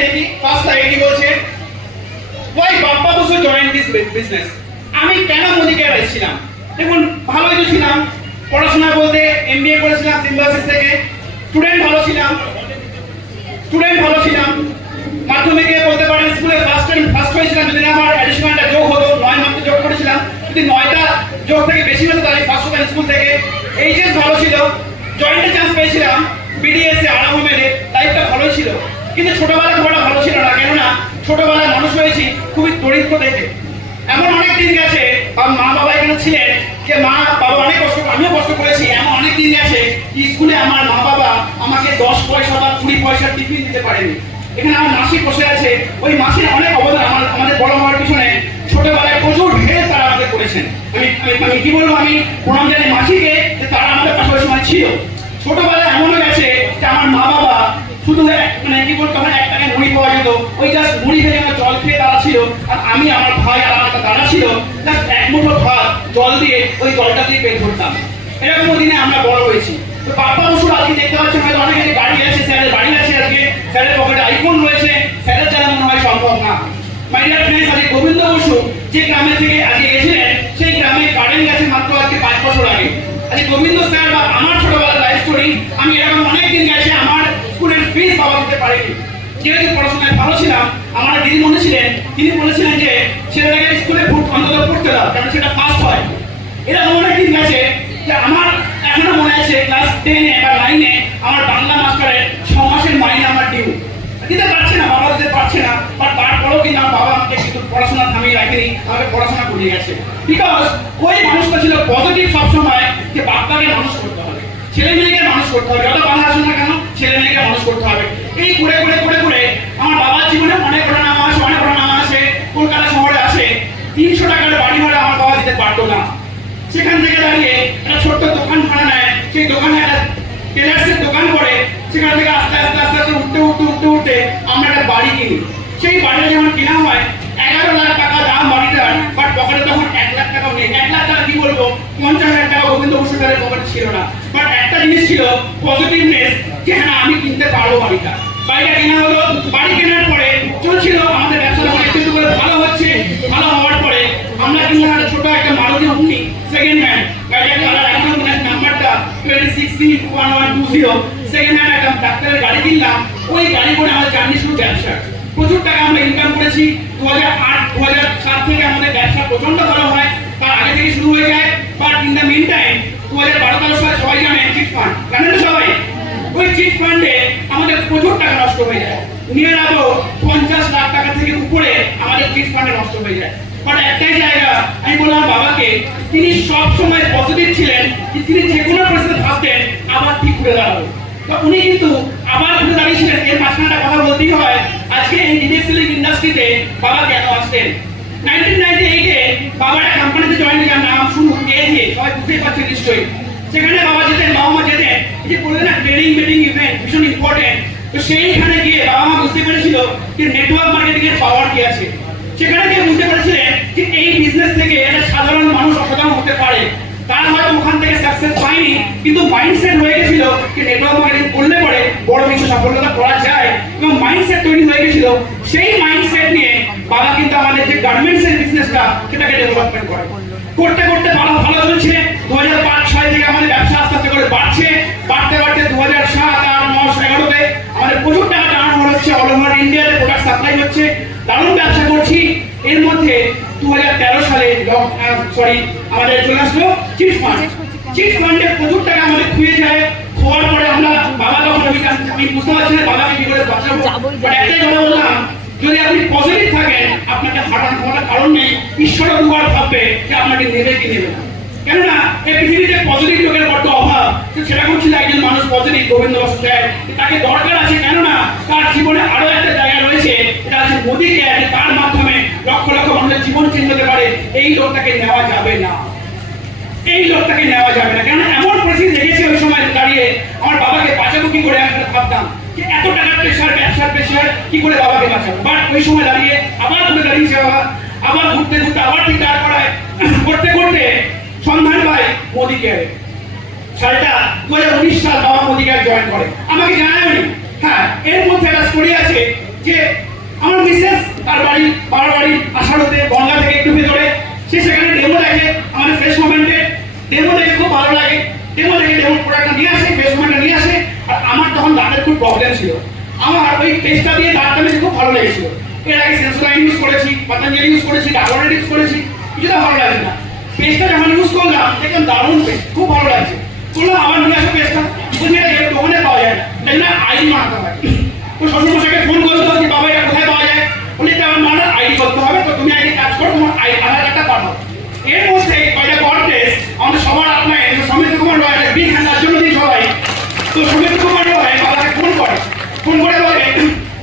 দেখি ফার্স্ট লাইনে কি বলছে, why Bappa Basu join this business. আমি কেন মোদি কেয়ার এসেছিলাম? দেখুন, ভালোই তো ছিলাম, পড়াশোনা বলতে এমবিএ করেছিলাম সিম্বাসিস থেকে, স্টুডেন্ট ভালো ছিলাম, মাধ্যমিকে বলতে পারেন স্কুলে ফার্স্ট হয়েছিলাম। যদি আমার অ্যাডিশনালটা যোগ হতো, 9 মার্ক যোগ করেছিলাম, যদি 9টা যোগ থেকে বেশি হতো তাহলে ফার্স্ট হতাম স্কুল থেকে। এইচএস ভালো ছিল, জয়েন্টে চান্স পেয়েছিলাম, বিডিএসে আরাম মেরে, লাইফটা ভালো ছিল। কিন্তু ছোটবেলা খুব একটা ভালো ছিল না, কেননা ছোটবেলায় মানুষ হয়েছি খুবই দরিদ্র দেখে। এমন অনেক দিন গেছে, মা বাবা এখানে ছিলেন যে মা বাবা অনেক কষ্ট, আমিও কষ্ট করেছি। এমন অনেক দিন গেছে স্কুলে আমার মা বাবা আমাকে 10 পয়সা বা 20 পয়সা টিফিন দিতে পারেনি। এখানে আমার মাসি বসে আছে, ওই মাসির অনেক অবদান আমাদের বড় হওয়ার পিছনে ছোটবেলায় প্রচুর ঢের তারা আমাদের করেছেন। আমি কি বলবো, আমি প্রণাম জানি মাসিকে যে তারা আমাদের পাশে ওই সময় ছিল। ছোটবেলায় এমনও গেছে যে আমার মা বাবা শুধু কি বলতো, 1 টাকায় মুড়ি পাওয়া যেত, ওই জাস্ট মুড়ি ভেজে আমার জল খেয়ে তারা ছিল। আর আমি, আমার ভাই আর আমার দাদা ছিল, জাস্ট 1 মুঠো ভাত জল দিয়ে ওই জলটা দিয়ে পেট ভরতাম। এরকম দিনে আমরা বড় হয়েছি। তো বাপ্পা বসুর আজকে দেখতে পাচ্ছেন হয়তো অনেকে গাড়ি আছে, স্যারের বাড়ি আছে, আজকে স্যারের পকেটে আইফোন রয়েছে, স্যারের দ্বারা মনে হয় সম্ভব না। মাই ডিয়ার ফ্রেন্ডস, আজকে গোবিন্দ বসু যে গ্রামে থেকে আজকে গেছিলেন, সেই গ্রামে কারেন্ট গেছে মাত্র আজকে 5 বছর আগে। আজকে গোবিন্দ স্যার বা আমার ছোটবেলার লাইফ স্টোরি, আমি এরকম অনেক দিন গেছে আমার স্কুলের ফিস বাবা দিতে পারিনি। যেহেতু পড়াশোনায় ভালো ছিলাম, আমার দিদি মনে ছিলেন, তিনি বলেছিলেন যে ছেলেটাকে স্কুলে অন্তত পড়তে দাও, কারণ সেটা ফার্স্ট হয়। এরকম অনেক দিন গেছে যে আমার এখনো মনে আছে ক্লাস 10-এ বা 9-এ আমার বাংলা মাস্টারের 6 মাসের মাইনে আমার ডিউ দিতে পারছে না, বাবা দিতে পারছে না। বাট তারপরেও কিন্তু আমার বাবা আমাকে কিন্তু পড়াশোনা থামিয়ে রাখেনি, আমাকে পড়াশোনা করিয়ে গেছে। বিকজ ওই মানুষটা ছিল পজিটিভ সবসময়, যে বাচ্চাকে মানুষ করতে হবে, ছেলে মেয়েকে মানুষ করতে হবে, যত বাধা আসুন না কেন ছেলে মেয়েকে মানুষ করতে হবে। এই করে আমার বাবার জীবনে অনেক বড় নাম আসে, কলকাতা শহরে আসে। 300 টাকার বাড়ি ভাড়া আমার বাবা দিতে পারতো না। সেখান থেকে দাঁড়িয়ে একটা ছোট্ট দোকান ভাড়া নেয়, সেই দোকানে একটা টেলার্সের দোকান করে, সেখান থেকে আস্তে আস্তে উঠতে আমরা একটা বাড়ি কিনি। সেই বাড়িটা যখন কেনা হয় 11 লাখ টাকা দাম বাড়িটার, বাট পকেটে তখন 1 লাখ টাকাও নেই। 1 লাখ টাকা কি বলবো, 50,000 টাকা গোবিন্দ বসু স্যারের পকেটে ছিল না। বাট একটা জিনিস ছিল পজিটিভনেস, যে হ্যাঁ আমি কিনতে পারবো বাড়িটা কেনা হলো। বাড়ি কেনার পরে চলছিল আমাদের ব্যবসাটা একটু করে ভালো হচ্ছে। ভালো হওয়ার পরে আমরা কিনলাম একটা ছোট একটা মারুতি ওমনি সেকেন্ড হ্যান্ড গাড়িটাকে, এখন নাম্বারটা 26C1120, সেকেন্ড হ্যান্ড একটা ডাক্তারের গাড়ি কিনলাম। ওই গাড়ি করে আমাদের জার্নি শুরু ব্যবসা। প্রচুর টাকা আমরা ইনকাম করেছি। 2008-2007 থেকে আমাদের ব্যবসা প্রচন্ড ভালো হয়, তার আগে থেকে শুরু হয়ে যায়। But in the meantime 2012-13 সালে সবাই জানে চিট ফান্ড, জানেন তো সবাই? ওই চিট ফান্ডে আমাদের প্রচুর টাকা নষ্ট হয়ে যায়। নিয়ার অ্যাবাউট 50 লাখ টাকা থেকে উপরে আমাদের চিট ফান্ডে নষ্ট হয়ে যায়। বাট একটাই জায়গা, আমি বললাম বাবাকে, তিনি সব সময় পজিটিভ ছিলেন, তিনি যে কোনো পরিস্থিতি ভাবতেন আবার ঠিক করে দাঁড়াবো। তো উনি কিন্তু আবার ঘুরে দাঁড়িয়েছিলেন। এর মাঝখানে একটা কথা বলতেই হয়, আজকে এই ডিটেক্সটাইল ইন্ডাস্ট্রিতে বাবা কেন আসতেন। 1998-এ বাবা একটা কোম্পানিতে জয়েন করার নাম শুরু দিয়েছে, সবাই বুঝতেই পারছেন নিশ্চয়ই। সেখানে বাবা যেতেন, বাবা মা যেতেন, এই যে বললেন না ট্রেনিং ইভেন্ট ভীষণ ইম্পর্টেন্ট। তো সেইখানে গিয়ে বাবা মা বুঝতে পেরেছিল যে নেটওয়ার্ক মার্কেটিং এর পাওয়ার কি আছে। সেখানে গিয়ে বুঝতে পেরেছিলেন যে এই বিজনেস থেকে একটা সাধারণ মানুষ অসাধারণ হতে পারে। তারা হয়তো ওখান থেকে সাকসেস পায়নি, কিন্তু মাইন্ডসেট হয়ে গেছিল যে নেটওয়ার্ক মার্কেটিং করলে পরে বড় কিছু সফলতা করা যায়, এবং মাইন্ডসেট তৈরি হয়ে গেছিল। সেই মাইন্ডসেট নিয়ে বাবা কিন্তু আমাদের যে গার্মেন্টস এর বিজনেসটা সেটাকে ডেভেলপমেন্ট করে করতে ভালো চলছে। 2005-06 থেকে আমাদের ব্যবসা আস্তে আস্তে করে বাড়তে 2007-08-09-11-তে আমাদের প্রচুর টাকা টার্নওভার হচ্ছে, অল ওভার ইন্ডিয়াতে প্রোডাক্ট সাপ্লাই হচ্ছে, দারুণ ব্যবসা করছি। এর মধ্যে 2013 সালে আমাদের চলে আসলো চিট ফান্ডে প্রচুর টাকা আমাদের খুঁয়ে যায়। খোয়ার পরে আমরা বাবা তখন আমি বুঝতে পারছি না বাবাকে কি করে বাঁচাবো। একটাই কথা বললাম, যদি আপনি পজিটিভ থাকেন আপনাকে হারানোর কোনো কারণ নেই। ঈশ্বর দুবার ভাববে যে আপনাকে নেবে কি নেবে না, কেননা এই পৃথিবীতে পজিটিভ লোকের বড্ড অভাব। সেরকম ছিল একজন মানুষ পজিটিভ, গোবিন্দ বসু স্যার। তাকে দরকার আছে, কেননা তার জীবনে আরো একটা জায়গা রয়েছে, এটা আছে মোদি কেয়ার। তার মাধ্যমে লক্ষ লক্ষ মানুষের জীবন চেঞ্জ হতে পারে। এই লোকটাকে নেওয়া যাবে না, কেন এমন পরিস্থিতি দেখেছি ওই সময় দাঁড়িয়ে আমার বাবাকে বাঁচাবো কি করে। আমি ভাবতাম যে এত টাকার প্রেশার, ব্যবসার প্রেশার, কি করে বাবাকে বাঁচাবো। বাট ওই সময় দাঁড়িয়ে আবার ঘুরে দাঁড়িয়েছে বাবা, আবার ঘুরতে আবার ঠিক দাঁড় করায় করতে সন্ধান পাই মোদি কেয়ারে। সালটা 2019 সাল বাবা মোদি কেয়ার জয়েন করে, আমাকে জানায়নি। হ্যাঁ, এর মধ্যে একটা স্টোরি আছে যে আমার মিসেস তার বাড়ি আসার হতে গঙ্গা থেকে একটু ভেতরে, সে সেখানে ডেমো দেখে আমাদের ফ্রেশ মোমেন্টে, ডেমো দেখে খুব ভালো লাগে, ডেমো প্রোডাক্টটা নিয়ে আসে, ফ্রেশ মোমেন্টটা নিয়ে আসে। আর আমার তখন দাঁতের খুব প্রবলেম ছিল, আমার ওই পেস্টটা দিয়ে দাঁতটা মেজে খুব ভালো লেগেছিল। এর আগে সেন্সোডাইন ইউজ করেছি, পতঞ্জলি ইউজ করেছি, ডাবরনেট ইউজ করেছি, কিছুটা ভালো লাগে না। পেস্টটা যখন ইউজ করলাম দেখলাম দারুণ পেস্ট, খুব ভালো লাগছে। বললাম আবার নিয়ে আসো পেস্টটা, এটা দোকানে পাওয়া যায় না, তাই না আইডি বানাতে হয়। তো শ্বশুরমশাইকে ফোন করলো যে বাবা এটা কোথায় পাওয়া যায়, বলে আমার মানার আইডি করতে হবে, তো তুমি আইডি কাজ করো, তোমার আধার কার্ডটা পাঠাও। এর মধ্যে কয়টা গডনেস আমাদের সবার আপনার সমিত কুমার রয় বিগ হ্যান্ডার জন্য দিই সবাই। তো সমিত কুমার রয় বাবাকে ফোন করে বলে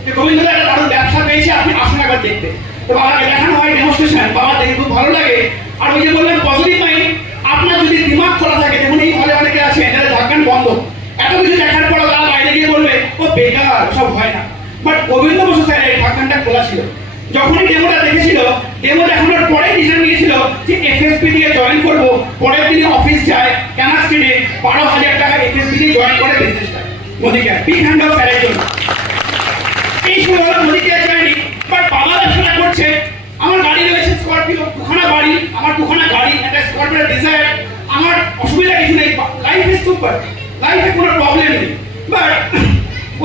যে গোবিন্দদা একটা দারুণ ব্যবসা পেয়েছে, আপনি আসুন একবার দেখতে। তো বাবাকে দেখানো হয় ডেমনস্ট্রেশন, বাবা দেখে খুব ভালো লাগে। আর ওই যে বললেন পজিটিভ মাইন্ড, আপনার যদি দিমাগ খোলা থাকে, দেখুন এই হলে অনেকে আছে এখানে ঢাকান বন্ধ, এত কিছু দেখার পর তারা বাইরে গিয়ে বলবে ও বেকার, সব হয় না। বাট গোবিন্দ বসু স্যার এই ঢাকানটা খোলা ছিল। যখনই ডেমোটা দেখেছিল, ডেমো দেখানোর পরে ডিসিশন নিয়েছিল যে এফএসপি দিয়ে জয়েন করব। পরের দিনে অফিস যায় ক্যানাস স্ট্রিটে, 12,000 টাকা এফএসপি দিয়ে জয়েন করে বিজনেসটা মোদিকে বিগ হ্যান্ড অফ স্যারের জন্য। এই শুরু হলো মোদিকে জার্নি। বাট বাবা ব্যবসাটা করছে, আমার গাড়ি রয়েছে স্করপিও, দুখানা বাড়ি, আমার দুখানা গাড়ি, একটা স্করপিও ডিজায়ার, আমার অসুবিধা কিছু নেই, লাইফ ইজ সুপার, লাইফে কোনো প্রবলেম নেই। বাট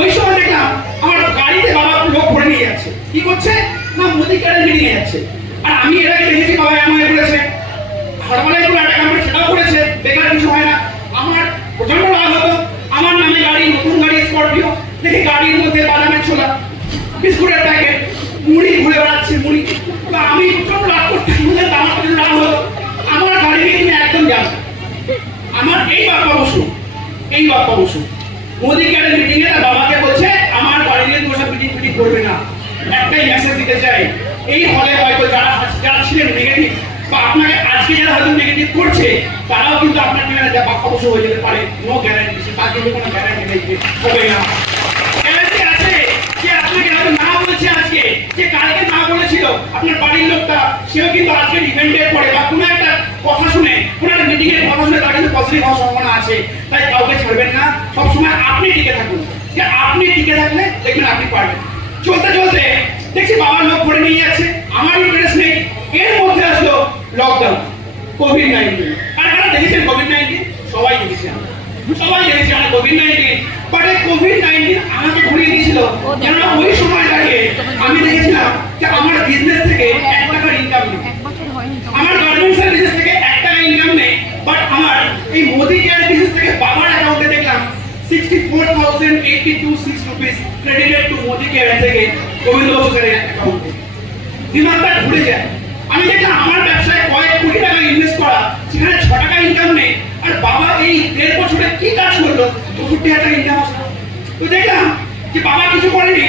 ওই সময় দেখলাম আমার গাড়িতে বাবা লোক ভরে নিয়ে যাচ্ছে, কি করছে না মোদি কেয়ারের মিটিংয়ে যাচ্ছে। আর আমি এর আগে দেখেছি বাবা এমন করেছে, হারবালাই করে একটা কাম্পানি সেটাও করেছে, বেকার কিছু হয় না। আমার প্রচন্ড লাভ হতো, আমার নামে গাড়ি, নতুন গাড়ি স্করপিও, দেখি গাড়ির মধ্যে বাদামের ছোলা, বিস্কুটের প্যাকেট, মুড়ি ঘুরে বেড়াচ্ছে মুড়ি। আমি প্রচন্ড লাভ করতে আমার কিছু লাভ হতো। আমার গাড়ি নিয়ে তুমি একদম যাবে, আমার এই বাপ্পা বসু মোদি কেয়ারের মিটিং এ বাবাকে বলছে আমার বাড়ি নিয়ে তোমরা মিটিং করবে না, একটাই মেসেজ দিতে চাই, এই হলে হয়তো যারা ছিলেন নেগেটিভ বা আপনাকে আজকে যারা হয়তো নেগেটিভ করছে, তারাও কিন্তু আপনার কিনা বাপ্পা বসু হয়ে যেতে পারে, নো গ্যারান্টি, তার কিন্তু কোনো গ্যারান্টি নেই, হবে না। গ্যারান্টি আছে যে আপনাকে হয়তো না বলছে আজকে, যে কালকে না বলেছিল আপনার বাড়ির লোকটা, সেও কিন্তু আজকে ডিপেন্ডেন্ট করে বা কোনো একটা কথা শুনে, কোনো একটা মিটিং এর কথা শুনে তার কিন্তু পজিটিভ হওয়ার সম্ভাবনা আছে। তাই কাউকে ছাড়বেন না, সবসময় আপনি টিকে থাকুন, যে আপনি টিকে থাকলে দেখবেন আপনি পারবেন। চলতে চলতে দেখছি বাবার লোক করে নিয়ে যাচ্ছে, আমার ইন্টারেস্ট নেই। এর মধ্যে আসলো লকডাউন, কোভিড-19। আর কারা দেখেছেন কোভিড-19? সবাই দেখেছি আমরা কোভিড-19। বাট এই কোভিড-19 আমাকে ঘুরিয়ে দিয়েছিল, কেননা ওই সময়টাকে আমি দেখেছিলাম যে আমার বিজনেস থেকে 1 টাকার ইনকাম নেই, আমার গার্মেন্টসের বিজনেস থেকে 1 টাকা ইনকাম নেই। বাট আমার এই মোদি কেয়ার বিজনেস থেকে বাবার অ্যাকাউন্টে দেখলাম 64,082 rupees credited two Modi care থেকে গোবিন্দ বসু স্যারের অ্যাকাউন্টে। দিমাগটা ঘুরে যায়। আমি দেখলাম আমার ব্যবসায় কয়েক কোটি টাকা ইনভেস্ট করা, সেখানে 6 টাকা ইনকাম নেই। আর বাবা এই 1.5 বছরে কি কাজ করলো, 64,000 টাকা ইনকাম আসলো। তো দেখলাম যে বাবা কিছু করেনি,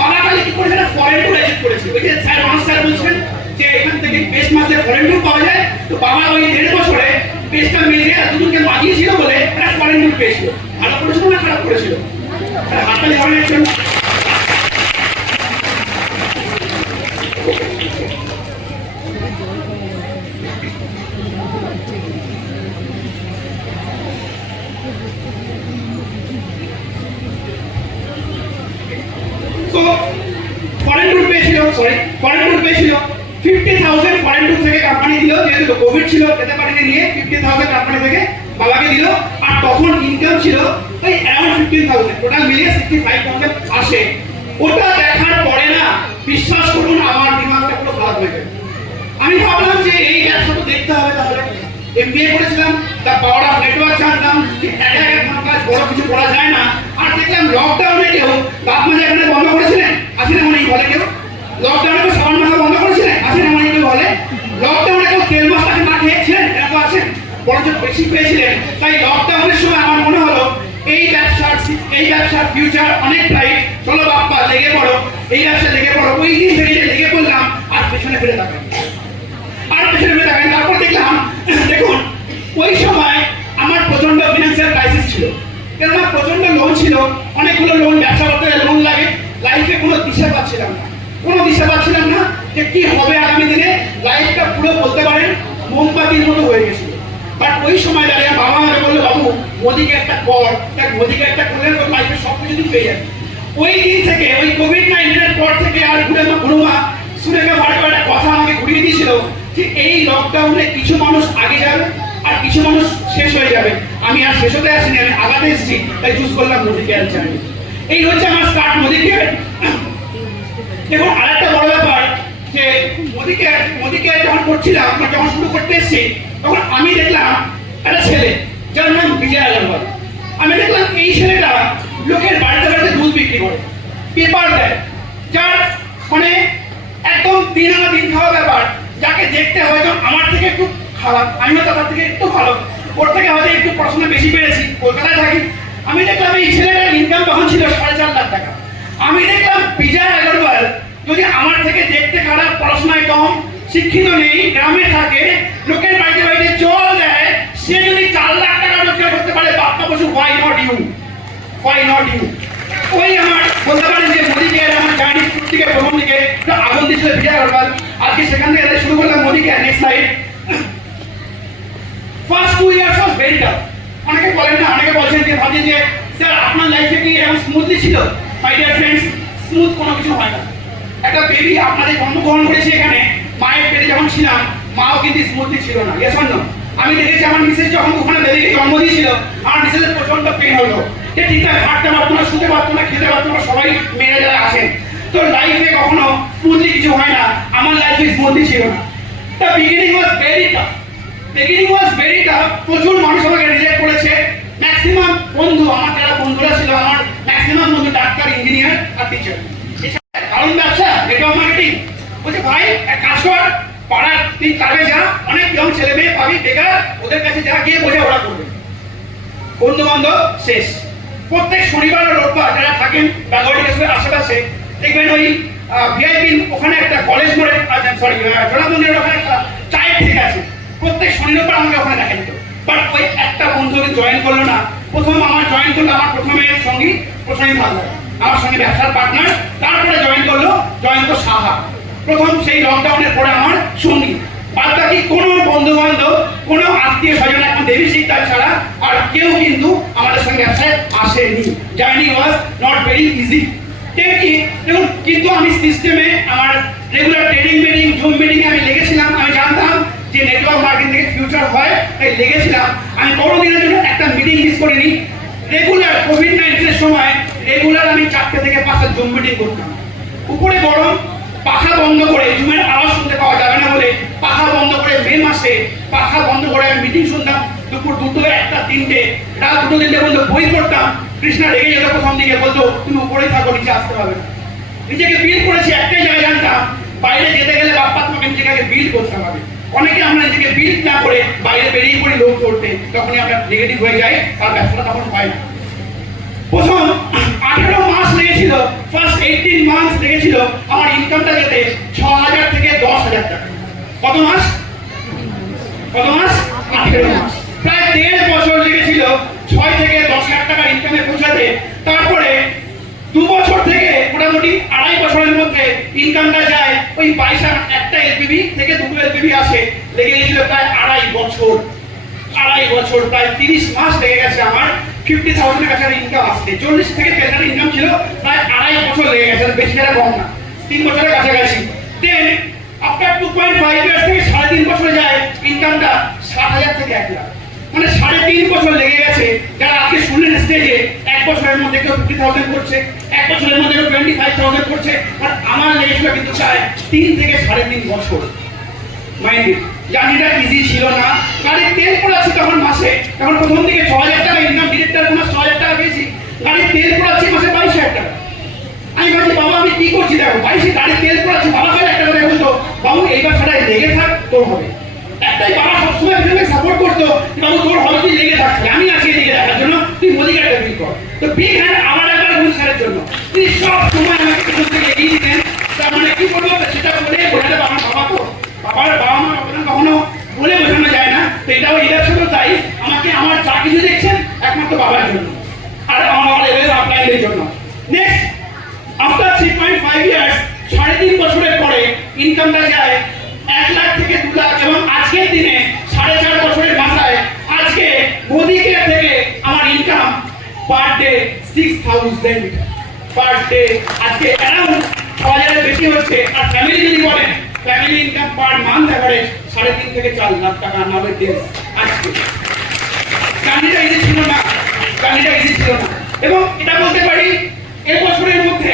বাবা খালি কি করেছে না ফরেন ট্যুর এজেন্ট করেছে। ওই যে স্যার বলছেন যে এখান থেকে বেস্ট মাসে ফরেন ট্যুর পাওয়া যায়, তো বাবা ওই 1.5 বছরে বেস্টটা মিলিয়ে দুজনকে বাজিয়েছিল বলে একটা ফরেন ট্যুর পেয়েছিল। ভালো করেছিল না খারাপ করেছিল? হাততালি হবে একজন। তো ফরেন ট্যুর পেয়েছিল 50,000 ফরেন ট্যুর থেকে কোম্পানি দিল, যেহেতু কোভিড ছিল যেতে পারেনি নিয়ে 50,000 কোম্পানি থেকে বাবাকে দিল। আর তখন ইনকাম ছিল ওই অ্যারাউন্ড 15,000, টোটাল মিলিয়ে 65,000 আসে। ওটা দেখার পরে না বিশ্বাস করুন আমার দিমাগটা পুরো খারাপ হয়ে গেল। আমি ভাবলাম যে এই ব্যবসা তো দেখতে হবে, তাহলে এমবিএ করেছিলাম, দ্য পাওয়ার অফ নেটওয়ার্ক জানতাম যে একা কোনো কাজ বড় কিছু করা যায় না। আর দেখলাম লকডাউনে কেউ দাঁত মাজা এখানে বন্ধ করেছিলেন, আসেন এমন এই বলে কেউ লকডাউনে কেউ সাবান মাখা বন্ধ করেছিলেন, আসেন এমন এই কেউ বলে লকডাউনে কেউ তেল মশলাকে না খেয়েছিলেন, এরকম আছেন, বরঞ্চ বেশি পেয়েছিলেন। তাই লকডাউনের সময় আমার মনে হলো এই ব্যবসার ফিউচার অনেক ব্রাইট, চলো বাপ্পা লেগে পড়ো, এই ব্যবসা লেগে পড়ো। ওই দিন থেকে লেগে পড়লাম, আর পেছনে ফিরে তাকাই। তারপর দেখলাম, দেখুন ওই সময় আমার প্রচন্ড ফিনান্সিয়াল ক্রাইসিস ছিল, কেননা প্রচন্ড লোন ছিল, অনেকগুলো লোন, ব্যবসা করতে লোন লাগে। লাইফে কোনো দিশা পাচ্ছিলাম না যে কি হবে আগামী দিনে। লাইফটা পুরো বলতে পারেন মোমবাতির মতো হয়ে গেছিল। বাট ওই সময় দাঁড়িয়ে বাবা আমাকে বললো, বাবু মোদিকে একটা কর, মোদিকে একটা করলে তোর লাইফে সব কিছু পেয়ে যাবে। ওই দিন থেকে ওই কোভিড-19 এর পর থেকে আর গুরুমা সুরেখা ভাড়া একটা কথা আমাকে ঘুরিয়ে দিয়েছিল যে এই লকডাউনে কিছু মানুষ আগে যাবে আর কিছু মানুষ শেষ হয়ে যাবে। আমি আর শেষ হতে আসিনি, আমি আগাতে এসেছি, তাই চুজ করলাম মোদি কেয়ার চ্যানেল। এই হচ্ছে আমার স্টার্ট মোদি কেয়ার। এবং আরেকটা বড় ব্যাপার যে মোদি কেয়ার যখন করছিলাম, যখন শুরু করতে এসেছি, তখন আমি দেখলাম একটা ছেলে যার নাম বিজয় আগরওয়াল। আমি দেখলাম এই ছেলেটা লোকের বাড়িতে বাড়িতে দুধ বিক্রি করে, পেপার দেয়, যার মানে একদম দিন আনা দিন খাওয়া ব্যাপার, যাকে দেখতে হয়তো আমার থেকে একটু খারাপ, আমি হয়তো তার থেকে একটু ভালো, ওর থেকে হয়তো একটু পড়াশোনা বেশি পেরেছি, কলকাতায় থাকি। আমি দেখলাম এই ছেলেটার ইনকাম তখন ছিল 4.5 লাখ টাকা। আমি দেখলাম বিজয় আগরওয়াল যদি আমার থেকে দেখতে খারাপ, পড়াশোনায় কম, শিক্ষিত নেই, গ্রামে থাকে, লোকের বাড়িতে বাড়িতে জল দেয়, সে যদি 4 লাখ টাকা রোজগার করতে পারে, Bappa Basu, why not you? Why not you? ওই আমার বলতে পারেন যে মোদি কেয়ার আমার জার্নি শুরু থেকে প্রথম দিকে আগুন দিয়েছিল বিজয় আগরওয়াল। আজকে সেখান থেকে শুরু করলাম Modi care. Next slide. First 2 years was very tough. অনেকে বলেন না, অনেকে বলছেন যে ভাবছেন যে স্যার আপনার লাইফে কি এরকম স্মুথলি ছিল? মাই ডিয়ার ফ্রেন্ডস, স্মুথ কোনো কিছু হয় না। একটা বেবি আপনাদের জন্মগ্রহণ করেছে এখানে, মায়ের পেটে যখন ছিলাম মাও কিন্তু স্মুথলি ছিল না। Yes or no? আমি দেখেছি আমার মিসেস যখন ওখানে বেবিকে জন্ম দিয়েছিল, আমার মিসেসের প্রচন্ড পেন হলো, যে ঠিকঠাক হাঁটতে পারতো না, শুতে পারতো না, খেতে পারতো না। সবাই মেয়েরা যারা আসেন, তো লাইফে কখনো স্মুথলি কিছু হয় না। আমার লাইফে স্মুথলি ছিল না। The beginning was very tough. Beginning was very tough. প্রচুর মানুষ আমাকে রিজেক্ট করেছে। ম্যাক্সিমাম বন্ধু, আমার যারা বন্ধুরা ছিল, আমার ম্যাক্সিমাম বন্ধু ডাক্তার, ইঞ্জিনিয়ার আর টিচার। কারণ ব্যবসা, নেটওয়ার্ক মার্কেটিং। বলছে ভাই এক কাজ কর, পাড়ার তুই ক্লাবে যা, অনেক ইয়ং ছেলে মেয়ে পাবি বেকার, ওদের কাছে যা, গিয়ে বোঝা ওরা করবে। বন্ধু বান্ধব শেষ। প্রত্যেক শনিবার আর রোববার যারা থাকেন বাগোয়ারি স্কুলের আশেপাশে, দেখবেন ওই ভিআইপি ওখানে একটা কলেজ মোড়ে, সরি জোড়া মন্দিরের ওখানে একটা চায়ের ঠিক আছে। প্রত্যেক শনি রোববার আমাকে ওখানে দেখা যেত। বাট ওই একটা বন্ধু জয়েন করলো না। প্রথম আমার জয়েন করলো আমার প্রথমের সঙ্গী প্রসেনজিৎ হালদার, আমার সঙ্গে ব্যবসার পার্টনার। তারপরে জয়েন করলো জয়ন্ত সাহা, প্রথম সেই লকডাউনের পরে আমার সঙ্গী। বাদ বাকি কোনো বন্ধু বান্ধব, কোনো আত্মীয় স্বজন এখন দেবী শিকদার ছাড়া আর কেউ কিন্তু আমাদের সঙ্গে ব্যবসায় আসেনি। Journey was not very easy. দেখুন, কিন্তু আমি সিস্টেমে আমার রেগুলার ট্রেনিং মিটিং, জুম মিটিংয়ে আমি লেগেছিলাম। আমি জানতাম যে নেটওয়ার্ক মার্কেটিং থেকে ফিউচার হয়, তাই লেগেছিলাম। আমি বড় দিনের জন্য একটা মিটিং মিস করিনি। রেগুলার কোভিড-19 সময় রেগুলার আমি 4টে থেকে 5টা জুম মিটিং করতাম। উপরে গরম, পাখা বন্ধ করে, জুমের আওয়াজ শুনতে পাওয়া যাবে না বলে পাখা বন্ধ করে, মে মাসে পাখা বন্ধ করে আমি মিটিং শুনতাম। দুপুর 2টো, 1টা, 3টে, রাত 2টো 3টে পর্যন্ত বই পড়তাম। কৃষ্ণা রেগে যেত প্রথম দিকে, বলতো তুমি উপরেই থাকো, নিচে আসতে হবে না। নিজেকে বিল করেছি একটাই জায়গায়, জানতাম বাইরে যেতে গেলে বাপ্পা তোমাকে নিজেকে বিল করতে হবে। অনেকে আমরা নিজেকে বিল না করে বাইরে বেরিয়ে পড়ি লোক করতে, তখনই আমরা নেগেটিভ হয়ে যাই, আর ব্যবসাটা তখন হয় না। প্রথম 18 মাস লেগেছিল, ফার্স্ট 18 মান্থস লেগেছিল আমার ইনকামটা যেতে 6,000 থেকে 10,000 টাকা। কত মাস? 18 মাস। প্রায় 1.5 বছর লেগেছিল 6 থেকে 10 লাখ টাকার ইনকামে পৌঁছাতে। তারপরে 2 বছর থেকে মোটামুটি 2.5 বছরের মধ্যে ইনকামটা যায় ওই 22 একটা এলপিবি থেকে 2টো এলপিবি আসে। লেগে গেছিল প্রায় 2.5 বছর। 2.5 বছর, প্রায় 30 মাস লেগে গেছে আমার 50,000 টাকার ইনকাম আসতে। 40 থেকে 50 ইনকাম ছিল, প্রায় 2.5 বছর লেগে গেছে, বেশি টাকা কম না, 3 বছরের কাছাকাছি। দেন আফটার 2.5 ইয়ার্স থেকে 3.5 বছরে যায় ইনকামটা 60,000 থেকে 1 লাখ। মানে 3.5 বছর লেগে গেছে। যারা আজকে শুনলেন স্টেজে 1 বছরের মধ্যে কেউ 50,000 করছে, 1 বছরের মধ্যে কেউ 25,000 করছে, বাট আমার লেগেছিল কিন্তু প্রায় 3 থেকে 3.5 বছর। মাইন্ড জার্নিটা ইজি ছিল না। গাড়ির তেল পড়াচ্ছি তখন মাসে, তখন প্রথম দিকে 6,000 টাকা ইনকাম, ডিরেক্টর কোনো 6,000 টাকা পেয়েছি। গাড়ির তেল পড়াচ্ছি মাসে 22,000 টাকা। আমি ভাবছি বাবা আমি কি করছি, দেখো 22 গাড়ির তেল পড়াচ্ছি। বাবা কাছে একটা করে বলতো, বাবু এই ব্যবসাটায় লেগে থাক, তোর হবে। একটাই বাবা সবসময় পিছনে সাপোর্ট করতো, বাবু তোর হবে, তুই লেগে থাকবি, আমি আছি লেগে থাকার জন্য, তুই মোদি কার্ডটা বিল কর। তো বিগ হ্যান্ড আমার একবার ভুল স্যারের জন্য তিনি সব সময় আমাকে পিছন থেকে এগিয়ে দিতেন। তার মানে কি বলবো সেটা বলে বোঝাতে আমার বাবা তো, বাবা মা অবদান কখনো বলে বোঝানো যায় না। তো এটাও ইলেকশনও তাই, আমাকে আমার যা কিছু দেখছেন একমাত্র বাবার জন্য আর আমার আপনাদের জন্য। নেক্সট আফটার 3.5 ইয়ার্স, 3.5 বছরের পরে ইনকামটা যায় 1 লাখ থেকে 2 লাখ, এবং আজকের দিনে 4.5 বছরের মাথায় আজকে মোদি কেয়ার থেকে আমার income per day 6,000 per day. আজকে অ্যারাউন্ড 6,000 বেশি হচ্ছে। আর ফ্যামিলি যদি বলেন, family income per month average 3.5 থেকে 4 লাখ টাকা নামে দেন। আজকে জার্নিটা ইজি ছিল না, জার্নিটা ইজি ছিল না। এবং এটা বলতে পারি এই বছরের মধ্যে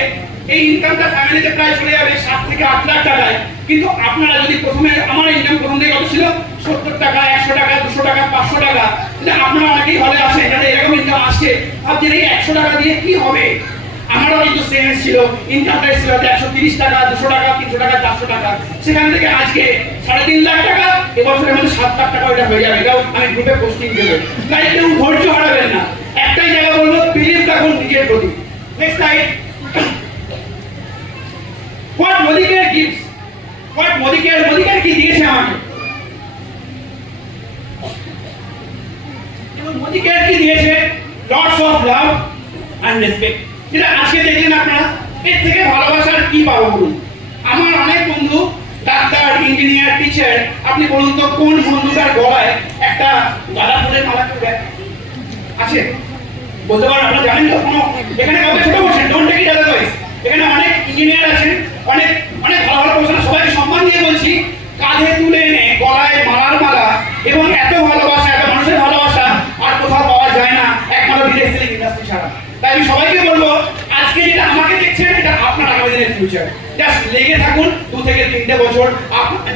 এই ইনকামটা ফ্যামিলিতে প্রায় চলে যাবে 7 থেকে 8 লাখ টাকায়। কিন্তু আপনারা যদি প্রথমে, আমার ইনকাম প্রথম থেকে কত ছিল, 70 টাকা, 100 টাকা, 200 টাকা, 500 টাকা। কিন্তু আপনারা অনেকেই হলে আসে যারা এরকম ইনকাম আসছে, ভাবছেন এই 100 টাকা দিয়ে কি হবে। আমারও কিন্তু সেভিংস ছিল, ইনকামটা ছিল 130 টাকা, 200 টাকা, 300 টাকা, 400 টাকা। সেখান থেকে আজকে 3.5 লাখ টাকা, এবছরের মধ্যে 7 লাখ টাকা ওইটা হয়ে যাবে। এটাও আমি গ্রুপে পোস্টিং দেবো। তাই কেউ ধৈর্য হারাবেন না। একটাই জায়গা বলবো, বিলিভ রাখুন নিজের প্রতি। Next line. What Modicare gives? What Modicare কি দিয়েছে আমাকে? Modicare কি দিয়েছে? Lots of love and respect. যেটা আজকে দেখলেন আপনারা, এর থেকে ভালোবাসার কি পাবো বলুন? আমার অনেক বন্ধু ডাক্তার, ইঞ্জিনিয়ার, টিচার। আপনি বলুন তো কোন বন্ধুটার গলায় একটা গাঁদা ফুলের মালা কেউ আছে? বলতে পারেন, আপনারা জানেন তো? কোনো এখানে কাউকে ছোট করছেন, ডোন্ট টেক ইট আদারওয়াইজ। এখানে অনেক ইঞ্জিনিয়ার আছেন, অনেক অনেক ভালো ভালো প্রফেশনাল, সবাইকে সম্মান দিয়ে বলছি, কাঁধে তুলে এনে গলায় মালার মালা। এবং এত ভালোবাসা, এত মানুষের ভালোবাসা আর কোথাও পাওয়া যায় না, একমাত্র ডিরেক্ট সেলিং ইন্ডাস্ট্রি ছাড়া। তাই আমি সবাইকে বলবো, আজকে যেটা আমাকে দেখছেন, এটা আপনার আগামী দিনের ফিউচার। জাস্ট লেগে থাকুন, 2 থেকে 3টে বছর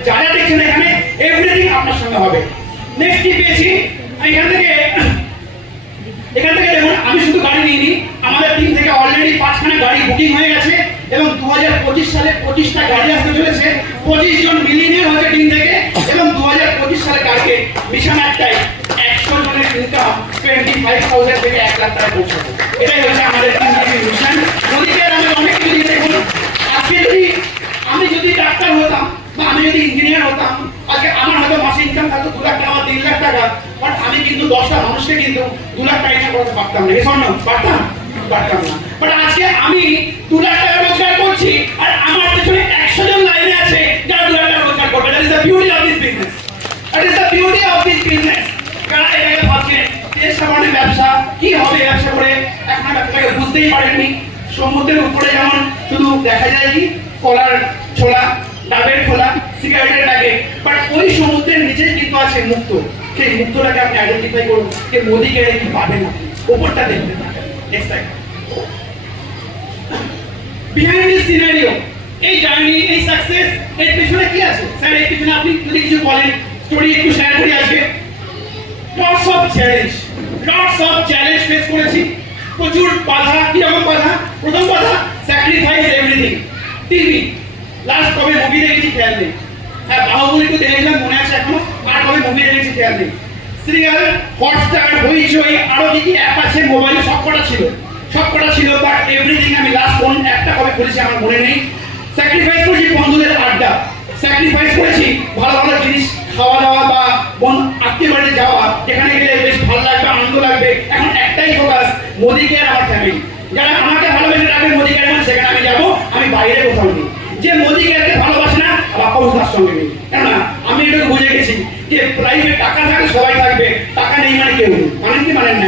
যারা দেখছেন এখানে, এভরিথিং আপনার সঙ্গে হবে। নেক্সট কি পেয়েছি এখান থেকে দেখুন, আমি শুধু গাড়ি নিইনি, আমাদের টিম থেকে অলরেডি 5খানা গাড়ি বুকিং হয়ে গেছে। এবং 2025 সালে 25টা গাড়ি আসতে চলেছে। 25 জন মিলিয়নিয়ার হচ্ছে টিম থেকে। এবং 2025 সালে টার্গেট মিশন একটাই, 100 জনের ইনকাম 25,000 থেকে 1 লাখ টাকা পৌঁছাবো। এটাই হচ্ছে আমাদের টিম মিশন। ওদিকে আমি অনেক কিছু দিয়ে দেখুন, আজকে আমি যদি ডাক্তার হতাম বা আমি যদি ইঞ্জিনিয়ার হতাম, আজকে আমার হয়তো মাসে ইনকাম থাকতো 2 লাখ টাকা বা 3 লাখ টাকা। বাট আমি কিন্তু 10টা মানুষকে কিন্তু 2 লাখ টাকা ইনকাম করতে পারতাম না। এই স্বর্ণ পারতাম না। বাট আজকে আমি 2 লাখ টাকা রোজগার করছি, আর আমার পেছনে 100 জন লাইনে আছে যারা 2 লাখ টাকা রোজগার করবে। That is the beauty of this business. That is the beauty of this business. যারা এটাকে ভাবছেন দেশ সামনে ব্যবসা কি হবে, ব্যবসা করে এখন ব্যবসাটাকে বুঝতেই পারেননি। সমুদ্রের উপরে যেমন শুধু দেখা যায় কি কলার ছোলা, ডাবের খোলা, সিগারেটের প্যাকেট, বাট ওই সমুদ্রের নিচে কিন্তু আছে মুক্ত। সেই মুক্তটাকে আপনি আইডেন্টিফাই করুন, যে মোদিকে কি পাবেন আপনি, উপরটা দেখবেন। Next time behind this scenario, এই জার্নি, এই সাকসেস, এর পিছনে কি আছে স্যার? এর পিছনে আপনি যদি কিছু বলেন, স্টোরি একটু শেয়ার করি আজকে। লটস অফ চ্যালেঞ্জ ফেস করেছি, প্রচুর বাধা। কিরকম বাধা? প্রথম বাধা, স্যাক্রিফাইস এভরিথিং। টিভি লাস্ট কবে মুভি দেখেছি খেয়াল নেই। হ্যাঁ, বাহুবলী তো দেখেছিলাম, মনে আছে এখনো। আর কবে মুভি দেখেছি খেয়াল নেই। সিরিয়াল, হটস্টার, হইচই, আরো কি অ্যাপ আছে মোবাইলে, সবকটা ছিল। বাট এভরিথিং আমি লাস্ট কোন একটা কবে করেছি আমার মনে নেই। স্যাক্রিফাইস করেছি বন্ধুদের আড্ডা, স্যাক্রিফাইস করেছি ভালো ভালো জিনিস খাওয়া দাওয়া বা আত্মীয় বাড়িতে যাওয়া, যেখানে গেলে বেশ ভালো লাগবে, আনন্দ লাগবে। এখন একটাই ফোকাস, মোদিকে আর আমার ফ্যামিলি। যারা আমাকে ভালোবেসে রাখবে মোদিকে, সেখানে আমি যাবো, আমি বাইরে কোথাও নেই। যে মোদিকে ভালোবাসে না, বাপ্পা তার সঙ্গে নেই। কেননা আমি এটাকে বুঝে গেছি যে প্রাইভেট টাকা থাকলে সবাই থাকবে, টাকা নেই মানে কেউ নেই। মানেন না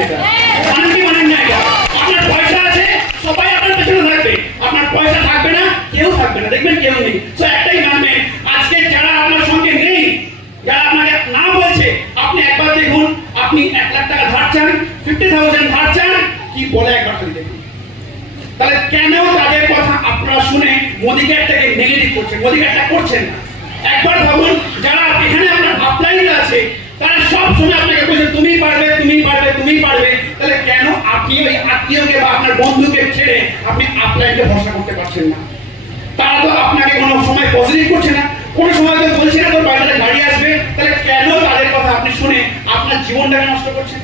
এটা? আপনার পয়সা আছে, সবাই আপনার পেছনে থাকবে। আপনার পয়সা থাকবে না, কেউ থাকবে না, দেখবেন কেউ নেই। তো একটাই মানবেন, আজকে যারা আপনার সঙ্গে নেই, যারা আপনাকে না বলছে, আপনি একবার দেখুন, আপনি 1 লাখ টাকা ধার চান, 50,000 ধার চান, কি বলে একবার খালি দেখুন। তাহলে কেন তাদের কথা আপনারা শুনে মোদিকেরটাকে নেগেটিভ করছেন, মোদিকেরটা করছেন না? একবার ভাবুন, যারা এখানে আপনার আপলাইনে আছে, তারা সব সময় আপনাকে বলছে তুমি পারবে। তাহলে কেন আপনি ওই আত্মীয়কে বা আপনার বন্ধুকে ছেড়ে আপনি আপলাইনকে ভরসা করতে পারছেন না? তারা তো আপনাকে কোনো সময় পজিটিভ করছে না, কোনো সময় তো বলছে না তোর বাড়িতে গাড়ি আসবে। তাহলে কেন তাদের কথা আপনি শুনে আপনার জীবনটাকে নষ্ট করছেন?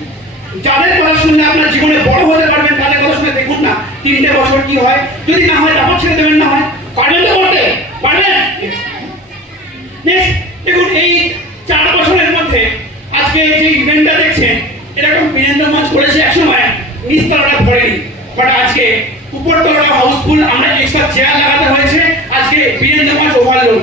যাদের কথা শুনলে আপনার জীবনে বড় হতে পারবেন, তাদের কথা শুনে দেখুন না 3টে বছর কি হয়। যদি না হয় তারপর ছেড়ে দেবেন, না হয় পারবেন তো করতে পারবেন। নেক্সট দেখুন, এই 4 বছরের মধ্যে আজকে যে ইভেন্টটা দেখছেন, এরকম বীরেন্দ্র মঞ্চ করেছে একসময়, নিচতলাটা ভরেনি। বাট আজকে উপরতলাটা হাউসফুল, আমরা এক্সট্রা চেয়ার লাগাতে হয়েছে। আজকে বীরেন্দ্র মঞ্চ ওভারলোড।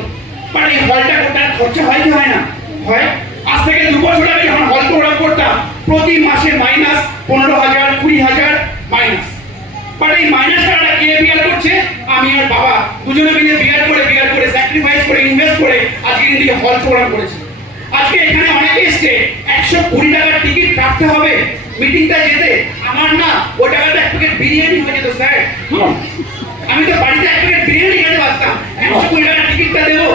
বাট এই হলটা কোটার খরচা হয় কি হয় না? হয়। আজ থেকে 2 বছর আগে যখন হল প্রোগ্রাম করতাম, প্রতি মাসে মাইনাস 15,000, 20,000 মাইনাস। বাট এই মাইনাস টাকাটা কে বিয়ার করছে? আমি আর বাবা দুজনে মিলে বিয়ার করে স্যাক্রিফাইস করে ইনভেস্ট করে আজকে কিন্তু হল প্রোগ্রাম করেছি। আজকে এখানে অনেকে এসছে 120 টাকার টিকিট কাটতে হবে মিটিংটা যেতে। আমার না ওই টাকাটা এক প্যাকেট বিরিয়ানি হয়ে যেত স্যার। আমি তো বাড়িতে এক প্যাকেট বিরিয়ানি খেতে পারতাম, 120 টাকার টিকিটটা দেবো।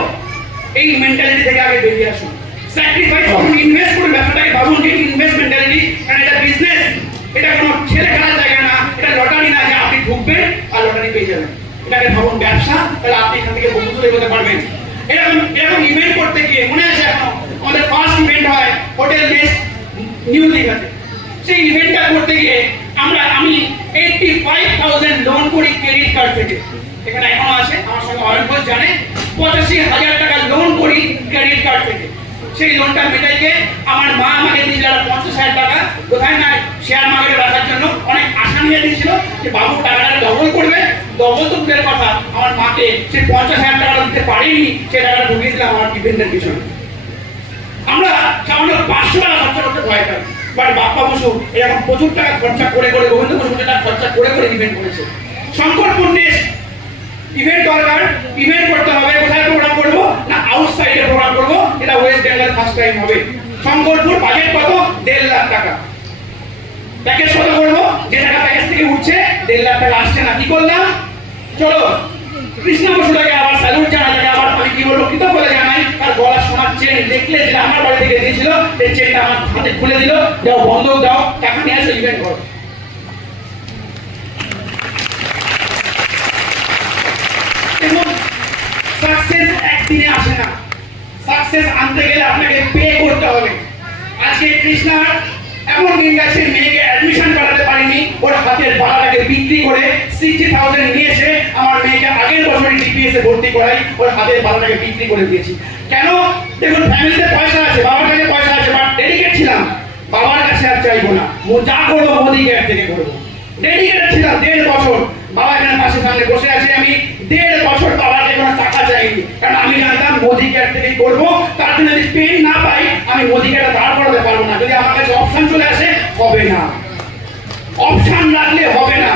এই মেন্টালিটি থেকে আগে বেরিয়ে আসুন, স্যাক্রিফাইস করুন, ইনভেস্ট করুন। ব্যাপারটাকে ভাবুন যে ইনভেস্ট মেন্টালিটি, কারণ এটা বিজনেস, এটা কোনো ছেলে খেলার জায়গা না, এটা লটারি না যে আপনি ঢুকবেন আর লটারি পেয়ে যাবেন। এটাকে ভাবুন ব্যবসা, তাহলে আপনি এখান থেকে বহু দূরে এগোতে পারবেন। এরকম ইভেন্ট করতে গিয়ে মনে আছে এখনো আমাদের ফার্স্ট ইভেন্ট হয় হোটেল নেস্ট নিউ দীঘাতে। সেই ইভেন্টটা করতে গিয়ে আমি 85,000 লোন করি ক্রেডিট কার্ড থেকে। এখানে এখনো আছে আমার সঙ্গে অয়ন ঘোষ জানে, 85,000 টাকা লোন করি ক্রেডিট কার্ড থেকে। সেই লোনটা মেটাইতে আমার মা আমাকে দিয়েছিল 50,000 টাকা, কোথায় না শেয়ার মার্কেটে রাখার জন্য। অনেক আশা নিয়ে দিয়েছিল যে বাবু টাকাটা ডবল করবে। ডবল তো দূরের কথা, আমার মাকে সেই 50,000 টাকা দিতে পারিনি, সে টাকাটা ঢুকিয়ে দিলাম আমার ইভেন্টের পিছনে। আমরা সামান্য 500 টাকা খরচা করতে ভয় পাই, বাট বাপ্পা বসু এরকম প্রচুর টাকা খরচা করে গোবিন্দ বসু টাকা খরচা করে ইভেন্ট করেছে। শঙ্করপুর নেস্ট ইভেন্ট দরকার, ইভেন্ট করতে হবে। কোথায় প্রোগ্রাম করব না আউটসাইডে প্রোগ্রাম করব, এটা ওয়েস্ট বেঙ্গল ফার্স্ট টাইম হবে। শঙ্করপুর বাজেট কত? 1.5 লাখ টাকা। প্যাকেজ কত করব? যে টাকা প্যাকেজ থেকে উঠছে 1.5 লাখ টাকা আসছে না। কি করলাম? চলো কৃষ্ণ বসুটাকে আবার স্যালুট জানাই, আবার আমি কি বলবো কৃতজ্ঞতা জানাই। তার গলা সোনার চেন দেখলে যেটা আমার বাড়ি থেকে দিয়েছিল, সেই চেনটা আমার হাতে খুলে দিল, যাও বন্ধক দাও, টাকা নিয়ে এসে ইভেন্ট করো। সাকসেস একদিনে আসে না, সাকসেস আনতে গেলে আপনাকে পে করতে হবে। আজকে কৃষ্ণার এমন দিন গেছে, মেয়েকে অ্যাডমিশন করাতে পারিনি, ওর হাতের বাড়াটাকে বিক্রি করে 60,000 নিয়েছে। আমার মেয়েকে আগের বছরই ডিপিএস এ ভর্তি করাই, ওর হাতের বাড়াটাকে বিক্রি করে দিয়েছি। কেন? দেখুন ফ্যামিলিতে পয়সা আছে, বাবার কাছে পয়সা আছে, বাট ডেডিকেট ছিলাম। বাবার কাছে আর চাইবো না, যা করবো মোদি কেয়ার থেকে করবো। ডেডিকেটেড ছিলাম 1.5 বছর। বাবা এখানে পাশে সামনে বসে আছে, আমি 1.5 বছর বাবাকে কোনো টাকা চাইনি, কারণ আমি জানতাম মোদি কেয়ার থেকেই করবো। তার জন্য যদি পেন না পাই আমি মোদি কেয়ারটা দাঁড় করাতে পারবো না। যদি আমার কাছে অপশন চলে আসে হবে না, অপশন রাখলে হবে না।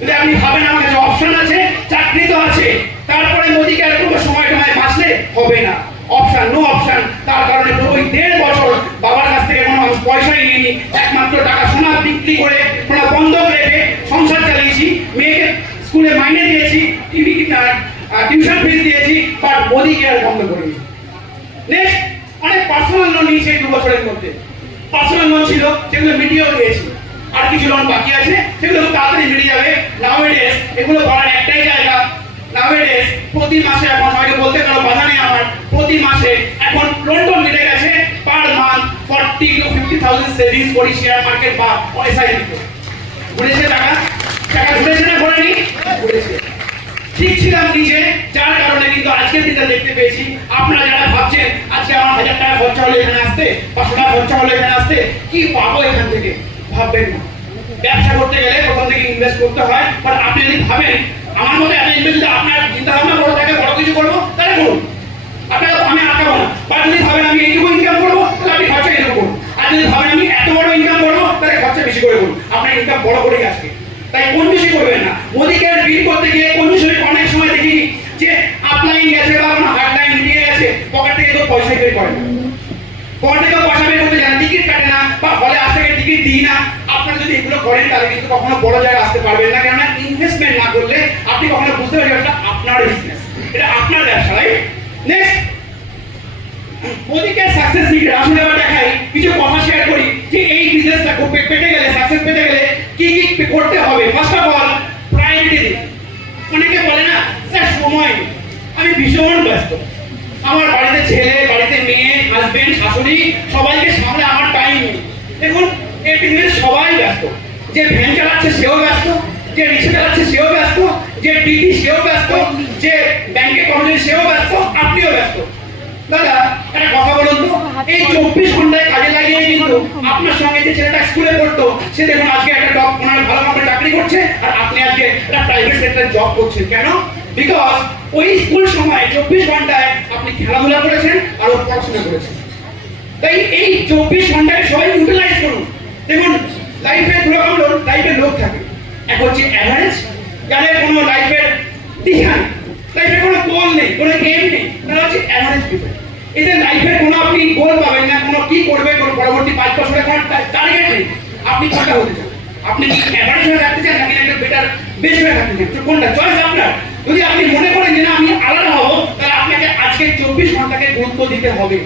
যদি আপনি ভাবেন আমার কাছে অপশন আছে, চাকরি তো আছে, তারপরে মোদি কেয়ার করবো, সময় বাঁচলে হবে না। Option, no option. তার কারণে পুরো 1.5 বছর বাবার কাছ থেকে কোনো পয়সাই নিইনি, একমাত্র টাকা সোনা বিক্রি করে, সোনা বন্ধক রেখে সংসার চালিয়েছি। মেয়েকে স্কুলে মাইনে দিয়েছি, টিউশন ফিস দিয়েছি, বাট মোদি কেয়ার বন্ধ করিনি। নেক্সট অনেক পার্সোনাল লোন নিয়েছি এই 2 বছরের মধ্যে। পার্সোনাল লোন ছিল, যেগুলো মিটিয়েও দিয়েছি। আর কিছু লোন বাকি আছে, সেগুলো খুব তাড়াতাড়ি মিটে যাবে। নাওএডেজ এগুলো করার একটাই জায়গা। নাওএডেজ প্রতি মাসে, এখন সবাইকে বলতে কারো বাধা নেই আমার, প্রতি মাসে এখন লোন টোন মিটে গেছে, পার মান্থ 40 to 50,000 সেভিংস করি শেয়ার মার্কেট বা এসআইপি তে। ঘুরেছে টাকা ঘুরেছে না ঘোরেনি? ঘুরেছে। ঠিক ছিলাম নিজে, যার কারণে কিন্তু আজকের দিনটা দেখতে পেয়েছি। আপনারা যারা ভাবছেন আজকে আমার 1000 টাকা খরচা হলো এখানে আসতে, 500 টাকা খরচা হলো এখানে আসতে, কি পাবো এখান থেকে, ভাববেন না। ব্যবসা করতে গেলে প্রথম থেকে ইনভেস্ট করতে হয়। বাট আপনি যদি ভাবেন আমার মতো এত ইনভেস্ট, যদি আপনার চিন্তা ভাবনা বড় থাকে, বড় কিছু করবো, তাহলে করুন, আপনারা আমি আটকাবো না। বাট যদি ভাবেন আমি এইটুকু ইনকাম করবো, তাহলে আপনি খরচা এইটুকু করুন। আর যদি ভাবেন আমি এত বড় ইনকাম করবো, তাহলে খরচা বেশি করে করুন। আপনার ইনকাম বড় করেই আসবে, তাই কোন বেশি করবেন না। মোদি কেয়ার বিল করতে গিয়ে কোন বিষয়ে অনেক সময় দেখি যে আপলাইন গেছে বা কোনো হার্ড লাইন মিটিয়ে গেছে, পকেট থেকে কেউ পয়সা বের করে না, পকেট থেকে পয়সা বের করতে জানে, টিকিট কাটে না, বা হলে আজ থেকে টিকিট দিই না। আপনারা যদি এগুলো করেন তাহলে কিন্তু কখনো বড় জায়গায় আসতে পারবেন না। কেননা ইনভেস্টমেন্ট না করলে আপনি কখনো বুঝতে পারবেন এটা আপনার বিজনেস, এটা আপনার ব্যবসা, right? Next Modi care success secret আসলে এবার দেখাই, কিছু কথা শেয়ার করি যে এই বিজনেসটা পেতে গেলে, সাকসেস পেতে গেলে কি কি করতে হবে। ফার্স্ট অফ অল প্রায়োরিটি দিন। অনেকে বলে না স্যার সময়, আমি ভীষণ ব্যস্ত, আমার বাড়িতে ছেলে, বাড়িতে মেয়ে, হাজবেন্ড, শাশুড়ি, সবাইকে সামনে আমার টাইম নেই। দেখুন এই বিজনেস সবাই ব্যস্ত, যে ভ্যান চালাচ্ছে সেও ব্যস্ত, যে রিক্সা চালাচ্ছে সেও ব্যস্ত, যে ডিটি সেও ব্যস্ত, যে ব্যাংকে কর্মচারী সেও ব্যস্ত, আপনিও ব্যস্ত। দাদা একটা কথা বলুন তো, এই 24 ঘন্টায় কাজে লাগিয়ে কিন্তু আপনার সঙ্গে যে ছেলেটা স্কুলে পড়তো, সে দেখুন আজকে একটা জব, ওনার ভালো কোম্পানি চাকরি করছে, আর আপনি আজকে একটা প্রাইভেট সেক্টরে জব করছেন। কেন? বিকজ ওই স্কুল সময় 24 ঘন্টায় আপনি খেলাধুলা করেছেন আর পড়াশোনা করেছেন। তাই এই 24 ঘন্টাকে সবাই ইউটিলাইজ করুন। দেখুন লাইফে দুরকম লাইফে লোক থাকে, এক হচ্ছে অ্যাভারেজ, যাদের কোনো লাইফের দিশা নেই, লাইফের কোনো গোল নেই, কোনো এম নেই, তারা হচ্ছে অ্যাভারেজ পিপল। এদের লাইফের কোনো আপনি গোল পাবেন না, কোনো কি করবে, কোনো পরবর্তী 5 বছরে কোনো টার্গেট নেই। আপনি কোনটা হতে চান? আপনি কি অ্যাভারেজ হয়ে থাকতে চান নাকি একটা বেটার বেস্ট হয়ে থাকতে চান? তো কোনটা চয়েস আপনার। যদি আপনি মনে করেন যে না আমি আলাদা হব, তাহলে আপনাকে আজকে 24 ঘন্টাকে গুরুত্ব দিতে হবে।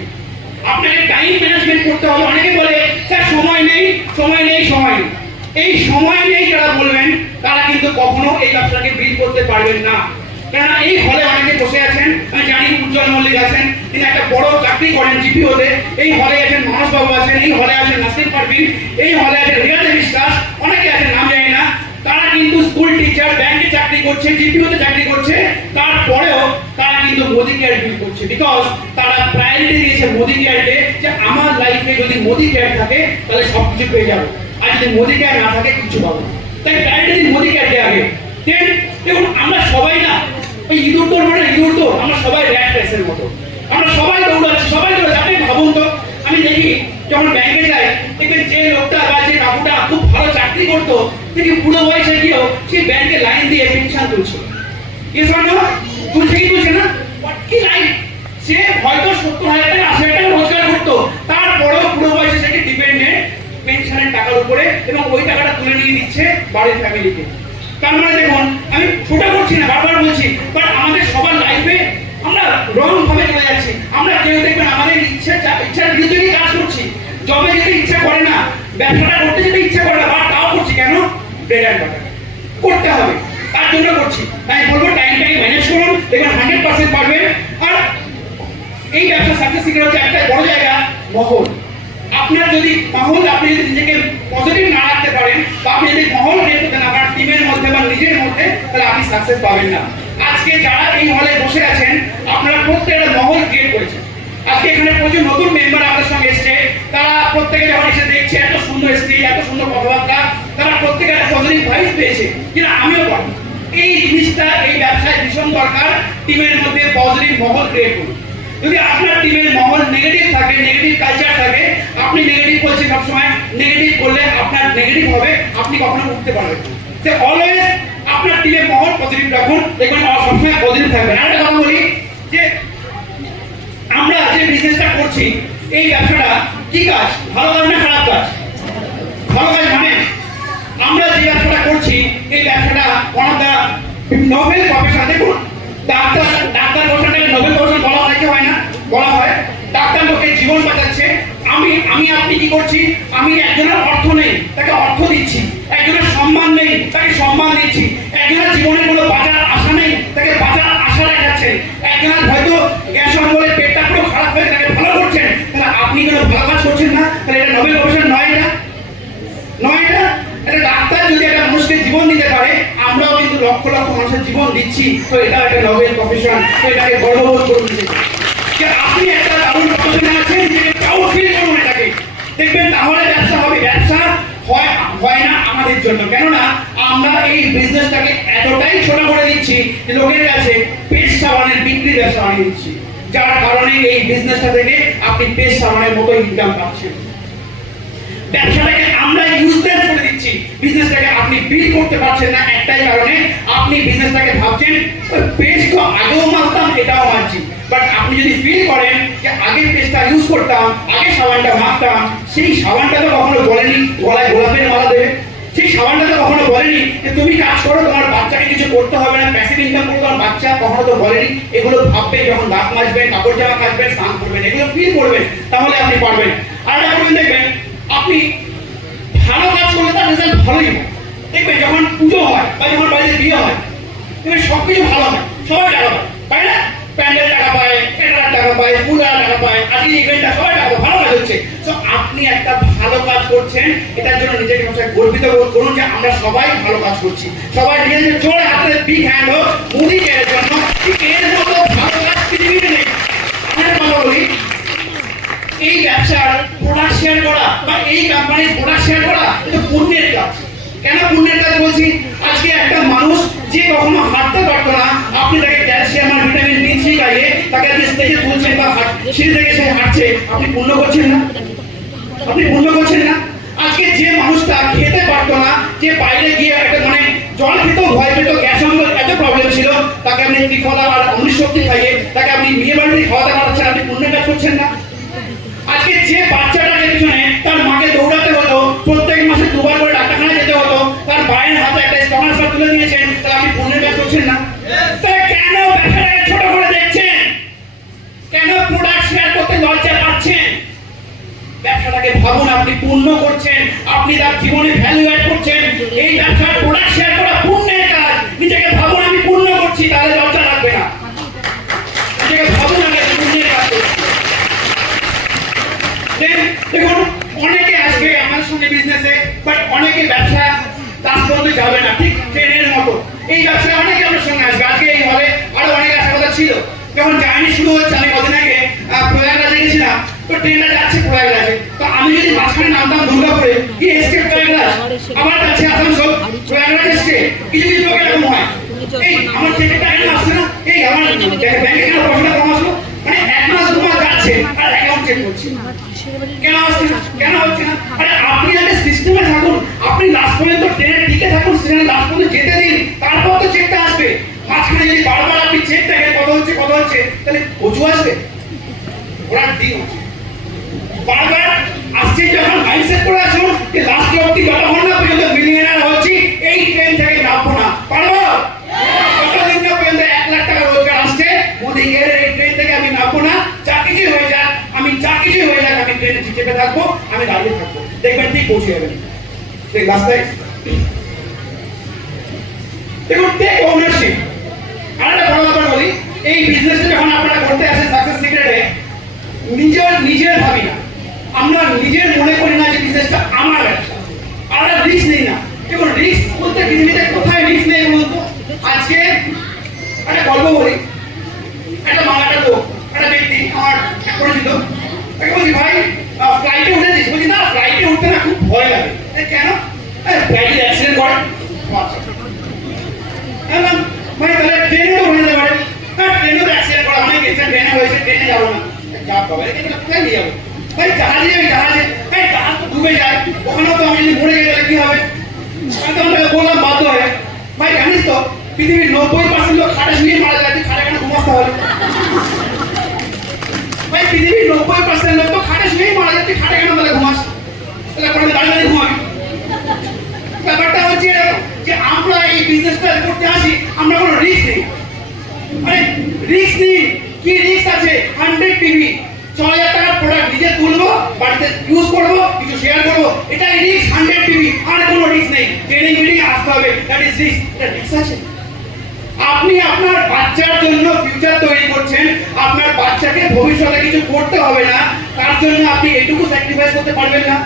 আপনাকে টাইম ম্যানেজমেন্ট করতে হবে। অনেকে বলে স্যার সময় নেই, সময় নেই, সময় নেই। এই সময় নেই যারা বলবেন তারা কিন্তু কখনো এই ব্যবসাকে বিল্ড করতে পারবেন না। কারণ এই হলে অনেকে বসে আছেন, আমি জানি উজ্জ্বল মল্লিক আছেন, তিনি একটা বড় চাকরি করেন জিপিওতে। এই হলে আছেন মানসবাবু আছেন, এই হলে আছেন নাসির পারভিন, এই হলে আছেন রিয়াজে বিশ্বাস, অনেকে আছেন নাম জানি না। তারা কিন্তু স্কুল টিচার, ব্যাংকে চাকরি করছে, জিপিওতে চাকরি করছে, তারপরেও তারা কিন্তু মোদি কেয়ার বিল করছে। বিকজ তারা প্রায়োরিটি দিয়েছে মোদি কেয়ারকে, যে আমার লাইফে যদি মোদি কেয়ার থাকে তাহলে সবকিছু পেয়ে যাবো, আর যদি মোদি কেয়ার না থাকে কিছু পাবো না। তাই প্রায়োরিটি মোদি কেয়ারকে আগে। দেখুন আমরা সবাই না ওই ইঁদুর দৌড় মানে ইঁদুর দৌড়, আমরা সবাই র্যাট রেসের মতো, আমরা সবাই দৌড়াচ্ছি, সবাই দৌড়াচ্ছি। আপনি ভাবুন তো, আমি দেখি যখন ব্যাংকে যাই, দেখবেন যে লোকটা বা যে কাকুটা খুব ভালো চাকরি করতো, দেখি বুড়ো বয়সে গিয়েও সে ব্যাংকে লাইন দিয়ে পেনশন তুলছে। তুলছে কি তুলছে না, কি লাইন, সে হয়তো 70,000 টাকা 80,000 টাকা রোজগার করতো, তারপরেও বুড়ো বয়সে সে ডিপেন্ডেন্ট পেনশনের টাকার উপরে, এবং ওই টাকাটা তুলে নিয়ে দিচ্ছে বাড়ির ফ্যামিলিকে। তার মানে দেখুন, আমি ছোট করছি না, বারবার বলছি, বাট আমাদের সবার লাইফে আমরা রং ভাবে চলে যাচ্ছি। আমরা কেউ দেখবেন আমাদের ইচ্ছার বিরুদ্ধে কাজ করছি, জবে যেতে ইচ্ছা করে না, ব্যবসাটা করতে যেতে ইচ্ছা করে না, বা তাও করছি কেন? ব্রেড অ্যান্ড বাটার করতে হবে, তার জন্য করছি। তাই বলবো টাইমটাকে ম্যানেজ করুন, দেখবেন 100% পারবেন। আর এই ব্যবসা সাকসেস সিক্রেট হচ্ছে একটা বড় জায়গা, মহল। আপনার যদি মহল, আপনি যদি নিজেকে পজিটিভ না রাখতে পারেন, বা আপনি যদি মহল ক্রিয়েট করতে না পারেন টিমের মধ্যে বা নিজের মধ্যে, তাহলে আপনি সাকসেস পাবেন না। আজকে যারা এই হলে বসে আছেন, আপনারা প্রত্যেকটা মহল ক্রিয়েট করেছেন। আজকে এখানে প্রচুর নতুন মেম্বার আমাদের সঙ্গে এসছে, তারা প্রত্যেকে যখন এসে দেখছে এত সুন্দর স্টেজ, এত সুন্দর কথাবার্তা, তারা প্রত্যেকে একটা পজিটিভ ভাইব পেয়েছে, কিনা আমিও পাবো। এই জিনিসটা এই ব্যবসায় ভীষণ দরকার, টিমের মধ্যে পজিটিভ মহল ক্রিয়েট করুন। যদি আপনার টিমের মহল নেগেটিভ থাকে, নেগেটিভ কালচার থাকে, আপনি নেগেটিভ বলছেন সবসময়, নেগেটিভ করলে আপনার নেগেটিভ হবে, আপনি কখনো উঠতে পারবেন না। সে অলওয়েজ আপনার টিমের মহল পজিটিভ রাখুন, দেখবেন সবসময় পজিটিভ থাকবেন। আর একটা কথা বলি যে আমরা যে বিজনেসটা করছি, এই ব্যবসাটা কি কাজ, ভালো কাজ না খারাপ কাজ? ভালো কাজ। মানে আমরা যে ব্যবসাটা করছি, এই ব্যবসাটা one of the noble profession. দেখুন, ডাক্তার প্রফেশনটাকে নোবেল প্রফেশন বলা হয় কি হয় না? বলা হয়। ডাক্তার লোকের জীবন বাঁচাচ্ছে। আমি আপনি কি করছি? আমি একজনের অর্থ নেই, তাকে অর্থ দিচ্ছি। একজনের সম্মান নেই, তাকে সম্মান দিচ্ছি। একজনের জীবনে কোনো বাঁচার আশা নেই, তাকে বাঁচার আশা দেখাচ্ছে। একজনের হয়তো গ্যাস অম্বলে পেটটা পুরো খারাপ হয়ে তাকে ভালো করছেন, তাহলে আপনি কোনো ভালো কাজ করছেন না, তাহলে এটা নোবেল প্রফেশন নয়। এটা নয়। এটা ডাক্তার যদি একটা মানুষকে জীবন দিতে পারে, আমরাও কিন্তু লক্ষ লক্ষ মানুষের জীবন দিচ্ছি, তো এটা একটা নোবেল প্রফেশন। এটাকে গর্ববোধ করুন যে আপনি একটা দারুণ প্রফেশনে আছেন, যে প্রাউড ফিল করুন এটাকে। দেখবেন তাহলে ব্যবসা হবে। ব্যবসা হয় না আমাদের জন্য, কেননা আমরা এই বিজনেসটাকে এতটাই ছোট করে দিচ্ছি যে লোকের কাছে পেস্ট সাবানের বিক্রি ব্যবসা বানিয়ে দিচ্ছি, যার কারণে এই বিজনেসটা থেকে আপনি পেস্ট সাবানের মতো ইনকাম পাচ্ছেন। ব্যবসাটাকে আমরা ইউজলেস করে দিচ্ছি, বিজনেসটাকে আপনি বিল্ড করতে পারছেন না একটাই কারণে, আপনি বিজনেসটাকে ভাবছেন পেস্ট তো আগেও মারতাম, এটাও মারছি। বাট আপনি যদি ফিল করেন যে আগে পেস্টটা ইউজ করতাম, আগে সাবানটা মাখতাম, সেই সাবানটা তো কখনো বলেনি গলায় গোলাপের মালা দেবে, সেই সাবানটা তো কখনো বলেনি যে তুমি কাজ করো, তোমার বাচ্চাকে কিছু করতে হবে না, প্যাসিভ ইনকাম করো তোমার বাচ্চা, কখনো তো বলেনি। এগুলো ভাববে যখন দাঁত মাজবেন, কাপড় জামা কাচবেন, স্নান করবেন, এগুলো ফিল করবেন, তাহলে আপনি পারবেন। আর এখন দেখবেন আপনি ভালো কাজ করলে তার রেজাল্ট ভালোই হয়। দেখবেন যখন পুজো হয় বা যখন বাড়িতে বিয়ে হয়, দেখবেন সবকিছু ভালো হয়, সবাই টাকা পায়, তাই না? প্যান্ডেল টাকা পায়, ক্যাটারার টাকা পায়, ফুলার টাকা পায়, আজকে ইভেন্টটা সবাই টাকা পায়, ভালো কাজ হচ্ছে। তো আপনি একটা ভালো কাজ করছেন, এটার জন্য নিজেকে গর্বিত বোধ করুন যে আমরা সবাই ভালো কাজ করছি। সবাই নিজেদের জোরে হাতে বিগ হ্যান্ড হোক মোদি কেয়ারের জন্য। এর মতো ভালো কাজ পৃথিবীতে নেই। আমরা কথা বলি, এই ব্যবসার প্রোডাক্ট শেয়ার করা বা এই কোম্পানির প্রোডাক্ট শেয়ার করা এটা পুণ্যের কাজ। কেন পুণ্যের কাজ বলছি? আজকে একটা মানুষ যে কখনো হাঁটতে পারতো না, আপনি তাকে ক্যালসিয়াম আর ভিটামিন D3 খাইয়ে তাকে আপনি স্টেজে তুলছেন বা সিঁড়ি থেকে সে হাঁটছে, আপনি পুণ্য করছেন না? আপনি পুণ্য করছেন না? আজকে যে মানুষটা খেতে পারতো না, যে বাইরে গিয়ে একটা মানে জল খেতেও ভয় পেত, গ্যাস অম্বল এত প্রবলেম ছিল, তাকে আপনি ত্রিফলা আর অমৃত শক্তি খাইয়ে তাকে আপনি বিয়ে বাড়িতে খাওয়াতে পারছেন, আপনি পুণ্যের কাজ করছেন না? আজকে যে বাচ্চাটাকে পিছনে তার মাকে দৌড়াতে হতো, প্রত্যেক মাসে দুবার করে ডাক্তারখানায় যেতে হতো, তার মায়ের হাতে একটা স্কলারশিপ তুলে দিয়েছেন, তাহলে আপনি পুণ্যের কাজ করছেন না? তাহলে কেন ব্যবসাটাকে ছোট করে দেখছেন? কেন প্রোডাক্ট শেয়ার করতে লজ্জা পাচ্ছেন? ব্যবসাটাকে ভাবুন, আপনি পুণ্য করছেন, আপনি তার জীবনে ভ্যালু অ্যাড করছেন। এই ব্যবসার প্রোডাক্ট শেয়ার করা পুণ্যের কাজ। নিজেকে ভাবুন আমি পুণ্য করছি, তাহলে লজ্জা লাগবে না। নিজেকে ভাবুন আমি পুণ্যের কাজ করছি। দেখুন, অনেকে আসবে আমার সঙ্গে বিজনেসে, বাট অনেকে ব্যবসা তার পর্যন্ত যাবে না, ঠিক ট্রেনের মতো। এই ব্যবসায় অনেকে আমার সঙ্গে আসবে, আজকে এই হবে, আরো অনেকে আসার কথা ছিল। যখন জার্নি শুরু হচ্ছে, আমি কদিন আগে প্রয়াগরাজে গেছিলাম, তো ট্রেনটা যাচ্ছে প্রয়াগরাজে, তো আমি যদি মাঝখানে নামতাম দুর্গাপুরে, কি এসকেপ প্রয়াগরাজ, আমার কাছে আসানসোল প্রয়াগরাজ এসছে, কিছু কিছু লোক এরকম হয়, এই আমার টিকিটটা কেন আসছে না, এই আমার ব্যাংকে কেন পয়সাটা কম আসলো, মানে 1 মাস 2 মাস যাচ্ছে আর অ্যাকাউন্ট চেক করছি, কেন আসছে না, কেন হচ্ছে না? আরে আপনি যাতে সিস্টেমে থাকুন, আপনি লাস্ট পর্যন্ত ট্রেনে টিকে থাকুন, সেখানে লাস্ট পর্যন্ত যেতে দিন, তারপর তো চেকটা আসবে। মাঝখানে যদি বারবার আপনি চেক দেখেন কত হচ্ছে, তাহলে কচু আসবে, ওরা ডিম আছে। বারবার আসছে যখন মাইন্ডসেট করে আসুন যে লাস্ট অবধি যতক্ষণ না পর্যন্ত মিলিয়নার হচ্ছি, এই ট্রেন থেকে নামবো না, পারবো? যতদিন না পর্যন্ত 1 লাখ টাকা রোজগার আসছে, মোদি গের এই ট্রেন থেকে আমি নামবো না। যা কিছু হয়ে যাক, আমি ট্রেনে চেপে থাকবো, আমি দাঁড়িয়ে থাকবো, দেখবেন ঠিক পৌঁছে যাবেন সেই রাস্তায়। দেখুন, টেক ওনারশিপ। আর একটা বড় ব্যাপার বলি, এই বিজনেসটা যখন আপনারা করতে আসেন সাকসেস সিক্রেটে, নিজের ভাবি না, আমরা নিজের মনে করি না যে বিজনেসটা আমার ব্যবসা, আমরা রিস্ক নেই না। দেখুন, রিস্ক বলতে পৃথিবীতে কোথায় রিস্ক নেই বলতো? আজকে একটা গল্প বলি, একটা লোক, একটা ব্যক্তি আমার পরিচিত, তাকে বলছি ভাই ফ্লাইটে উঠেছিস? বলছি না, ফ্লাইটে উঠতে না খুব ভয় লাগে। কেন? ফ্লাইটে অ্যাক্সিডেন্ট করে। ভাই তাহলে ট্রেনেও হয়ে যেতে পারে। ট্রেনেও অ্যাক্সিডেন্ট করা অনেক গেছে, ট্রেনে হয়েছে, ট্রেনে যাবো না, যাব বাবা, কোথায় নিয়ে যাবো? ভাই জাহাজে, ভাই জাহাজ তো ডুবে যায়, ওখানেও তো আমি যদি মরে যাই তাহলে কি হবে? আমি তখন তাকে বললাম বাধ্য হয়ে, ভাই জানিস তো পৃথিবীর 90% লোক খাটে শুয়ে মারা যায়, তুই খাটে কেন ঘুমাতে হবে? ভাই পৃথিবীর 90% লোক তো খাটে শুয়েই মারা যায়, তুই খাটে কেন তাহলে ঘুমাস? তাহলে পরে দাঁড়িয়ে ঘুমাবি। ব্যাপারটা হচ্ছে যে আমরা এই বিজনেসটা করতে আসি, আমরা কোনো রিস্ক নেই। আরে রিস্ক নেই, কি রিস্ক আছে? 100 টিভি 6000 টাকার প্রোডাক্ট নিজে তুলবো, বাড়িতে ইউজ করবো, কিছু শেয়ার করবো, এটাই রিস্ক। 100 টিভি, আর কোনো রিস্ক নেই। ট্রেনিং আসতে হবে, দ্যাট ইজ রিস্ক। এটা রিস্ক আছে? আপনি আপনার বাচ্চার জন্য ফিউচার তৈরি করছেন, আপনার বাচ্চাকে ভবিষ্যতে কিছু করতে হবে না, তার জন্য আপনি এটুকু স্যাক্রিফাইস করতে পারবেন না?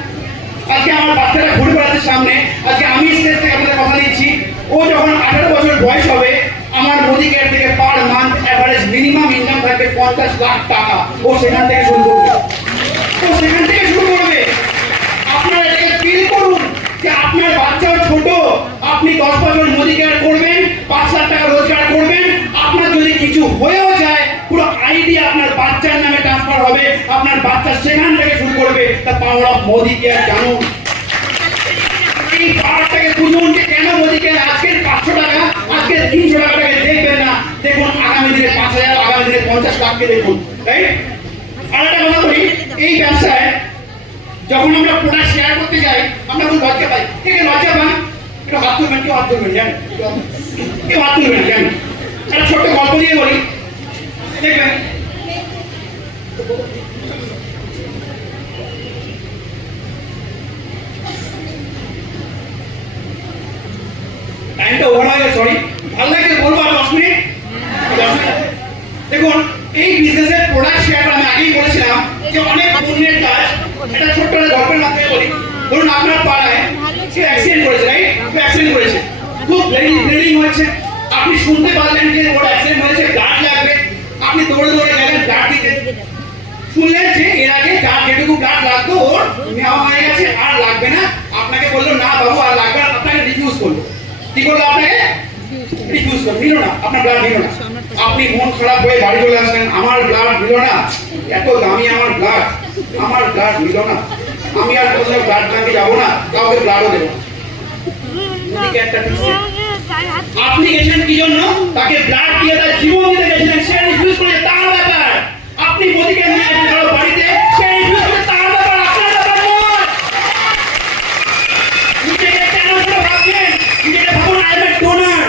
আজকে আমার বাচ্চাটা ঘুরে বেড়াচ্ছে সামনে, আজকে আমি স্টেজ থেকে আপনাদের কথা দিচ্ছি, ও যখন 18 বছর বয়স হবে, আমার মোদি কেয়ার থেকে per month average minimum income থাকবে 50 লাখ টাকা। ও সেখান থেকে শুরু করবে, আপনারা এটাকে ফিল করুন যে আপনার বাচ্চাও ছোট, আপনি 10 বছর মোদি কেয়ার করবেন, 5 লাখ টাকা রোজগার করবেন, আপনার যদি কিছু হয়েও যায়, পুরো আইডিয়া আপনার বাচ্চার নামে ট্রান্সফার হবে, আপনার বাচ্চা সেখান থেকে শুরু করবে। The power of Modi care জানুন, এই পাওয়ারটাকে বুঝুন যে কেন মোদি কেয়ার আজকের 500 টাকা, আজকের 300 টাকাটাকে দেখবেন না, দেখুন আগামী দিনে 5000, আগামী দিনে 50 লাখকে দেখুন, রাইট? আর একটা কথা বলি, এই ব্যবসায় যখন আমরা প্রোডাক্ট শেয়ার করতে যাই, আমরা খুব লজ্জা পাই। কে লজ্জা পান? একটু হাত তুলবেন, কেউ হাত তুলবেন, জানেন? কেউ হাত তুলবেন, জানেন? একটা ছোট্ট গল্প দিয়ে বলি, দেখবেন টাইমটা ওভার হয়ে গেছে, সরি। ভালো লাগছে বলবো আর 10 মিনিট। দেখুন, এই বিজনেসের প্রোডাক্ট শেয়ার আমি আগেই বলেছিলাম যে অনেক পুণ্যের কাজ। এটা ছোট্ট একটা গল্পের মাধ্যমে বলি। ধরুন আপনার পাড়ায় সে অ্যাক্সিডেন্ট করেছে, রাইট? অ্যাক্সিডেন্ট করেছে, খুব ব্লিডিং হচ্ছে, আপনি শুনতে পারলেন যে ওর অ্যাক্সিডেন্ট হয়েছে, ব্লাড লাগবে, আপনি দৌড়ে গেলেন ব্লাড দিতে। শুনলেন যে এর আগে যার যেটুকু ব্লাড লাগতো ওর নেওয়া হয়ে গেছে, আর লাগবে না। আপনাকে বললো না বাবু আর লাগবে না, আপনাকে রিফিউজ করলো। কি করলো? আপনাকে রিফিউজ করলো, নিল না, আপনার ব্লাড নিল না। আপনি মন খারাপ হয়ে বাড়ি চলে আসলেন, আমার ব্লাড নিল না, এত দামি আমার ব্লাড নিল না। আমি আর কোথাও ব্লাড ব্যাংকে যাবো না, কাউকে ব্লাডও দেবো না। মোদিকে একটা আপনি গেছেন কি জন্য? তাকে ব্লাড দিয়ে তার জীবন দিতে গেছিলেন, সে রিফিউজ করেছে, তার ব্যাপার। আপনি মোদিকে নিয়ে গেছেন কারো বাড়িতে, সে রিফিউজ করেছে, তার ব্যাপার, আপনার ব্যাপার নয়। নিজেকে কেন করে ভাবছেন? নিজেকে ভাবুন আই এম এ ডোনার,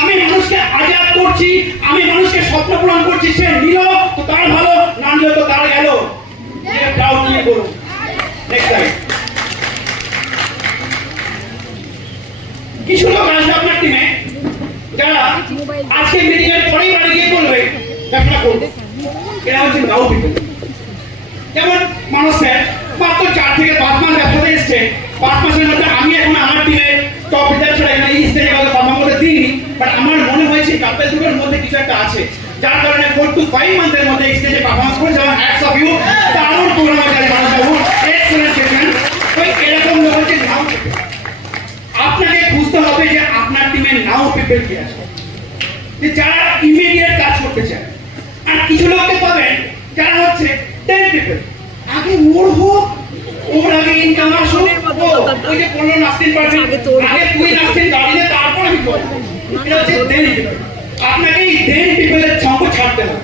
আমি মানুষকে আজাদ করছি, আমি মানুষকে স্বপ্ন পূরণ করছি। সে নিল তো তার ভালো, না নিল তো তার গেল। নিজেকে প্রাউড নিয়ে বলুন। নেক্সট টাইম কিছু লোক আসবে আপনার টিমে যারা আজকে মিটিং এর পরেই বাড়ি গিয়ে বলবে ব্যবসা করবো। এরা হচ্ছে নাও পিপল। যেমন মানুষ স্যার মাত্র 4 থেকে 5 মাস ব্যবসাতে এসছে, 5 মাসের মধ্যে আমি এখন আমার টিমের টপ লিডার ছাড়া এখানে এই স্টেজে কাউকে পারফর্ম করতে দিইনি, বাট আমার মনে হয়েছে কাপেল দুটোর মধ্যে কিছু একটা আছে, যার কারণে 4 to 5 মান্থের মধ্যে এই স্টেজে পারফরম্যান্স করেছে। এবং হ্যাটস অফ ইউ, দারুণ প্রোগ্রাম আছে মানুষ বাবু, এক্সেলেন্ট সেশন। তো এরকম লোক হচ্ছে নাও পিপল। আপনাকে বুঝতে হবে যে আপনার টিমে নাও পিপল কি আছে, যে যারা ইমিডিয়েট কাজ করতে চায়। আর কিছু লোককে পাবেন যারা হচ্ছে 10 পিপল, আগে ওর হোক, ওর আগে ইনকাম আসুক, ওই যে 15 নাস্তিন পারবেন, আগে তুই নাস্তিন গাড়িতে, তারপর আমি করবো। এটা হচ্ছে 10 পিপল। আপনাকে এই 10 পিপলের সঙ্গ ছাড়তে হবে।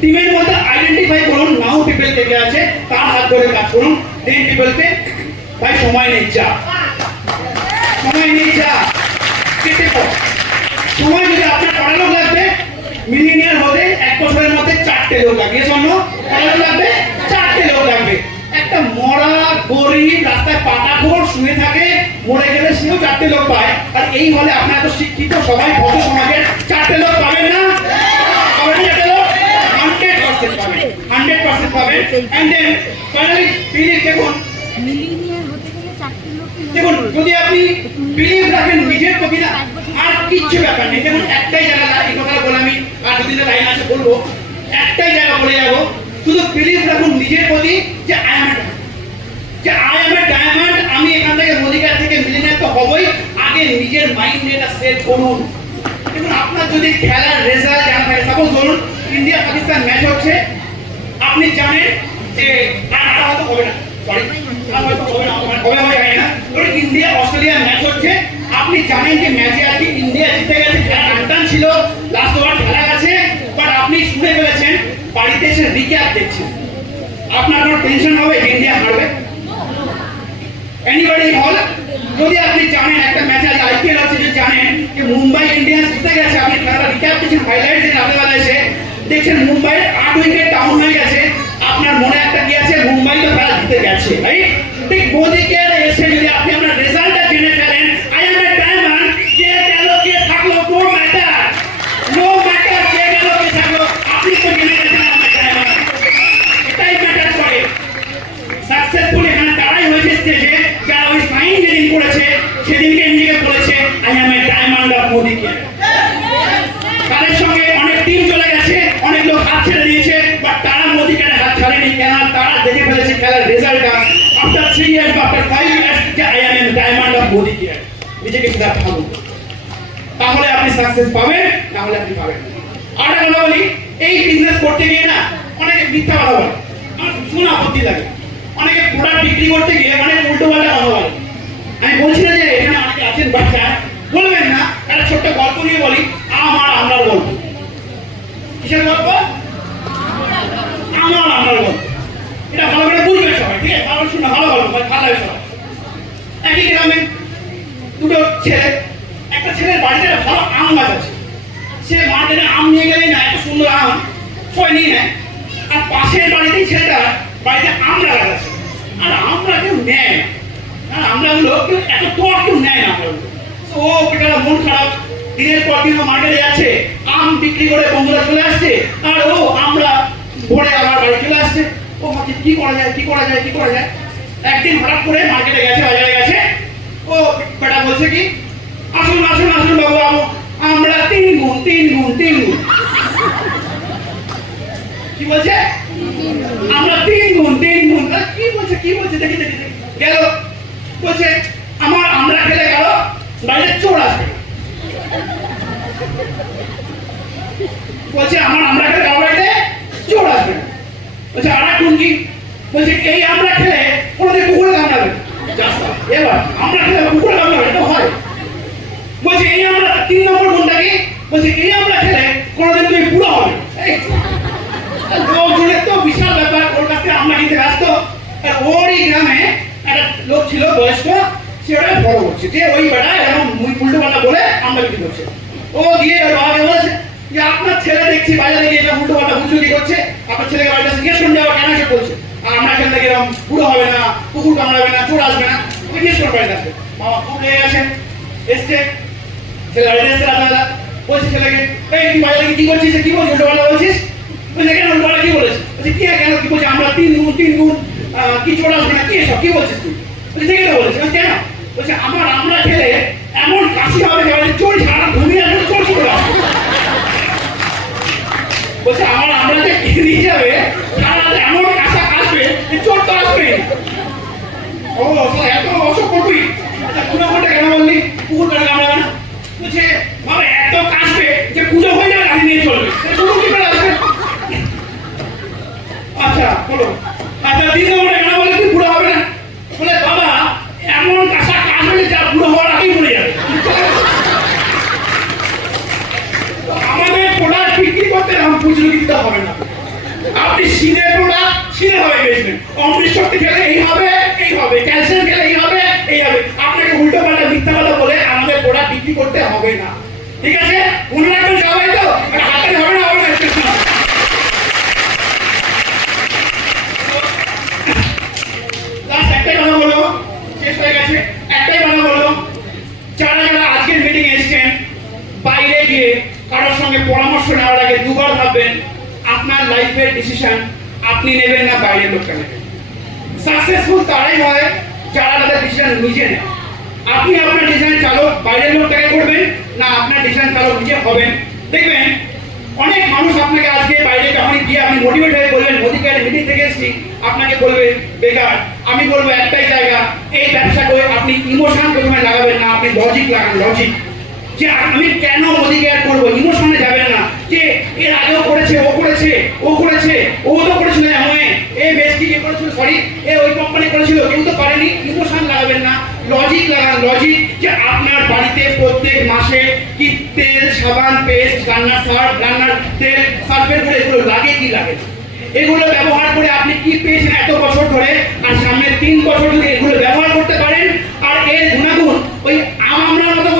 টিমের মধ্যে আইডেন্টিফাই করুন নাও পিপল থেকে আছে, তার হাত ধরে কাজ করুন। 10 পিপলকে ভাই সময় নেই, যা সময় নেই, যা কেটে পড়। সময় যদি আপনার পড়ানো লাগবে, মিলিনিয়ার হতে 1 বছরের মধ্যে 4টে লোক লাগবে, জন্য পড়ানো লাগবে 4টে লোক লাগবে। একটা মরা গরিব রাস্তায় পাটা খোর শুয়ে থাকে, মরে গেলে সেও 4টে লোক পায়। আর এই হলে আপনার তো শিক্ষিত সবাই ভদ্র সমাজের 4টে লোক পাবেন না? পাবেন 4টে লোক? 100% পাবেন, 100% পাবেন। And then finally finish. দেখুন যদি আপনি বিলিভ রাখেন নিজের প্রতি, না আর কিচ্ছু ব্যাপার নেই। যেমন একটাই জায়গা, এই কথা বলে আমি আর 2-3টা লাইন আছে বলবো, একটাই জায়গা বলে যাবো, শুধু বিলিভ রাখুন নিজের প্রতি যে আই এম এ ডায়মন্ড। আমি এখান থেকে মোদিকার থেকে মিলিনিয়ার তো হবই, আগে নিজের মাইন্ডে এটা সেট করুন। দেখুন আপনার যদি খেলার রেজাল্ট জানা থাকে, সাপোজ ধরুন ইন্ডিয়া পাকিস্তান ম্যাচ হচ্ছে, আপনি জানেন যে হয়তো হবে না, সরি হয়তো হবে না, হবে হয় না, ধরুন ইন্ডিয়া অস্ট্রেলিয়া ম্যাচ হচ্ছে, আপনি জানেন যে ম্যাচে আজকে ইন্ডিয়া জিতে গেছে, খেলা টানটান ছিল, লাস্ট ওভার খেলা গেছে, বাট আপনি শুনে ফেলেছেন, বাড়িতে এসে রিক্যাপ দেখছেন, আপনার কোনো টেনশন হবে যে ইন্ডিয়া হারবে? এনিবডি হল? যদি আপনি জানেন একটা ম্যাচ আজ আইপিএল আছে, যে জানেন যে মুম্বাই ইন্ডিয়ান্স জিতে গেছে, আপনি খেলাটা রিক্যাপ দেখছেন, হাইলাইট যে রাতেবেলা এসে দেখছেন মুম্বাইয়ের 8 উইকেট ডাউন হয়ে গেছে, আপনার মনে একটা কি আছে, মুম্বাই তো খেলা জিতে গেছে, রাইট? ঠিক মোদিকে এসে যদি আপনি আপনার রেজাল্টটা জেনে ফেলেন, আই এম এ ডায়মন্ড, কে গেল কে থাকলো নো ম্যাটার, কে গেল কে থাকলো, আপনি তো জেনে গেছেন আই এম এ ডায়মন্ড। এটাই ম্যাটার করে। সাকসেসফুল এখানে তারাই হয়েছে স্টেজে যারা ওই সাইন যেদিন করেছে সেদিনকে নিজেকে বলেছে I M a diamond off মোদিকে। তাদের সঙ্গে অনেক টিম চলে গেছে, অনেক লোক হাত ছেড়ে দিয়েছে, বাট তারা মোদিকে হাত ছাড়েনি, কেন? তারা দেখে ফেলেছে খেলার রেজাল্টটা আফটার 3 ইয়ার্স বা আফটার 5 ইয়ার্স যে I M a diamond off মোদিকে। নিজেকে সেটা ভাবুন, তাহলে আপনি সাকসেস পাবেন, তাহলে আপনি পাবেন। আর একটা কথা বলি, এই বিজনেস করতে গিয়ে না অনেকে মিথ্যা কথা বলে, আমার শুনে আপত্তি লাগে। অনেকে প্রোডাক্ট বিক্রি করতে গিয়ে অনেক উল্টো পাল্টা কথা বলে। আমি বলছি না যে এখানে অনেকে আছেন বাচ্চা বলবেন না, একটা ছোট্ট গল্প নিয়ে বলি, আমরার গল্প। কিসের গল্প? আমরার গল্প। এটা ভালো করে বুঝবেন সবাই, ঠিক আছে? ভালো শুনে ভালো গল্প, ভালো লাগে সবাই। একই গ্রামে দুটো ছেলে, একটা ছেলের বাড়িতে একটা ভালো আম গাছ আছে, সে মার্কেটে আম নিয়ে গেলেই না এত সুন্দর আম সবাই নিয়ে নেয়। আর পাশের বাড়িতেই ছেলেটা বাড়িতে আমরা লাগাচ্ছে, আর আমরা কেউ নেয় না, আর আমরা গুলো কেউ এত টক কেউ নেয় না। আমরা ও বেটারা মন খারাপ, দিনের পর দিন মার্কেটে যাচ্ছে, আম বিক্রি করে বন্ধুরা চলে আসছে, আর ও আমরা ভরে আবার বাড়ি চলে আসছে। ও ভাবছে কি করা যায়। একদিন হঠাৎ করে মার্কেটে গেছে, বাজারে গেছে, ও বেটা বলছে কি, আসুন বাবু, আমরা 3 গুণ। কি বলছে? আমরা 3 গুণ। কি বলছে দেখি গেল, বলছে আমরা খেলে গেল বাইরে চোর আসবে, বলছে আমরা খেলে বাড়িতে চোর আসবে। বলছে আর কোন কি? বলছে এই আমরা খেলে কোনোদিন কুকুরে কামড়াবে এবার আমরা খেলে কুকুরে কামড়াবে, এটা হয়? বলছে এই আমরা 3 নম্বর গুণটা কি? বলছে এই আমরা খেলে কোনোদিন তুমি বুড়ো হবে। লোকজনের তো বিশাল ব্যাপার, ওর কাছে আমরা নিতে ব্যস্ত। ওরই গ্রামে একটা লোক ছিল বয়স্ক, সে ওটা বড় করছে যে ওই বেড়া এরকম উল্টো পাল্টা বলে আমরা বিক্রি করছে। ও গিয়ে ওর বাবাকে বলেছে যে আপনার ছেলে দেখছি বাজারে গিয়ে এটা উল্টো পাল্টা বুঝুকি করছে, আপনার ছেলেকে বাড়িতে জিজ্ঞেস করুন যাওয়া কেন সে বলছে, আর আমরা এখান থেকে এরকম বুড়ো হবে না, কুকুর কামড়াবে না, চোর আসবে না, জিজ্ঞেস করুন বাড়িতে আসবে। বাবা খুব লেগে গেছে, এসছে ছেলে বাড়িতে এসছে রাতেবেলা, বলছে ছেলেকে এই তুই বাজারে কি করছিস, কি বলছিস, উল্টো পাল্টা বলছিস? বলছে কেন উল্টো পাল্টা কি বলেছে? বলছে কি কেন কি বলছে, আমরা 3 গুণ কি চোর আসবে না, কি এসব কি বলছিস তুই? বলছে ঠিকই তো বলেছে। কেন? বলছে আমরা খেলে এমন কাশি হবে যে চোর সারা ঘুমিয়ে আসবে, চোর চোর আসবে। বলছে আমরা যে নিয়ে যাবে সারা রাতে এমন কাঁচা কাশবে যে চোর তো আসবে। ও এত অসভ্য তুই, পুজো করতে কেন বললি কুকুর কেন কামড়াবে না? বলছে বাবা এত কাশবে যে পুজো হয়ে যাবে গাড়ি নিয়ে চলবে, কুকুর কি করে আসবে? আচ্ছা বলো, আচ্ছা 3 নম্বরে কেন বলে তুই বুড়ো হবে না? বলে বাবা এমন কাঁচা কাশবে যা বুড়ো হওয়ার আগেই মরে যাবে। আমাদের প্রোডাক্ট বিক্রি করতে এরকম পুজো দিতে হবে না, আপনি সিনে প্রোডাক্ট সিনে হয়ে গেছেন, অমৃত শক্তি খেলে এই হবে, ক্যালসিয়াম খেলে এই হবে। আপনাকে উল্টো পাল্টা মিথ্যা কথা বলে আমাদের প্রোডাক্ট বিক্রি করতে হবে না, ঠিক আছে? মনে রাখবেন সবাই, তো হাতে হবে না, হবে না। একটাই কথা বলবো, শেষ হয়ে গেছে, একটাই কথা বলবো, যারা আজকের মিটিং এসছেন বাইরে গিয়ে কারোর সঙ্গে পরামর্শ নেওয়ার আগে 2 বার ভাববেন আপনার লাইফের ডিসিশন আপনি নেবেন না বাইরের লোকটা নেবেন। সাকসেসফুল তারাই হয় যারা তাদের ডিসিশন নিজে নেয়। আপনি আপনার ডিসিশন চালক বাইরের লোকটাকে করবেন না আপনার ডিসিশন চালক নিজে হবেন। দেখবেন অনেক মানুষ আপনাকে আজকে বাইরে যখন গিয়ে আপনি মোটিভেট হয়ে বলবেন মোদিকে মিটিং থেকে এসেছি, আপনাকে বলবে বেকার। আমি বলবো একটাই জায়গা, এই ব্যবসা করে আপনি ইমোশন প্রথমে লাগাবেন না, আপনি লজিক লাগান, লজিক যে আমি কেন মোদিকে করবো, ইমোশনে যাবেন না যে এর আগেও করেছে, ও করেছে, ও তো করেছিল, এই বেশি করেছিল, সরি ওই কোম্পানি করেছিল, কেউ তো পারেনি। ইমোশন লাগাবেন না, লজিক লাগান, লজিক যে আপনার বাড়িতে প্রত্যেক মাসে কি তেল, সাবান, পেস্ট, রান্নার সার্ফ, রান্নার তেল, সার্ফের গুলো এগুলো লাগে কি লাগে, এগুলো ব্যবহার করে আপনি কি পেয়েছেন এত বছর ধরে, আর সামনের 3 বছর যদি এগুলো ব্যবহার করতে পারেন আর এর গুণাগুণ ওই আমরার মতো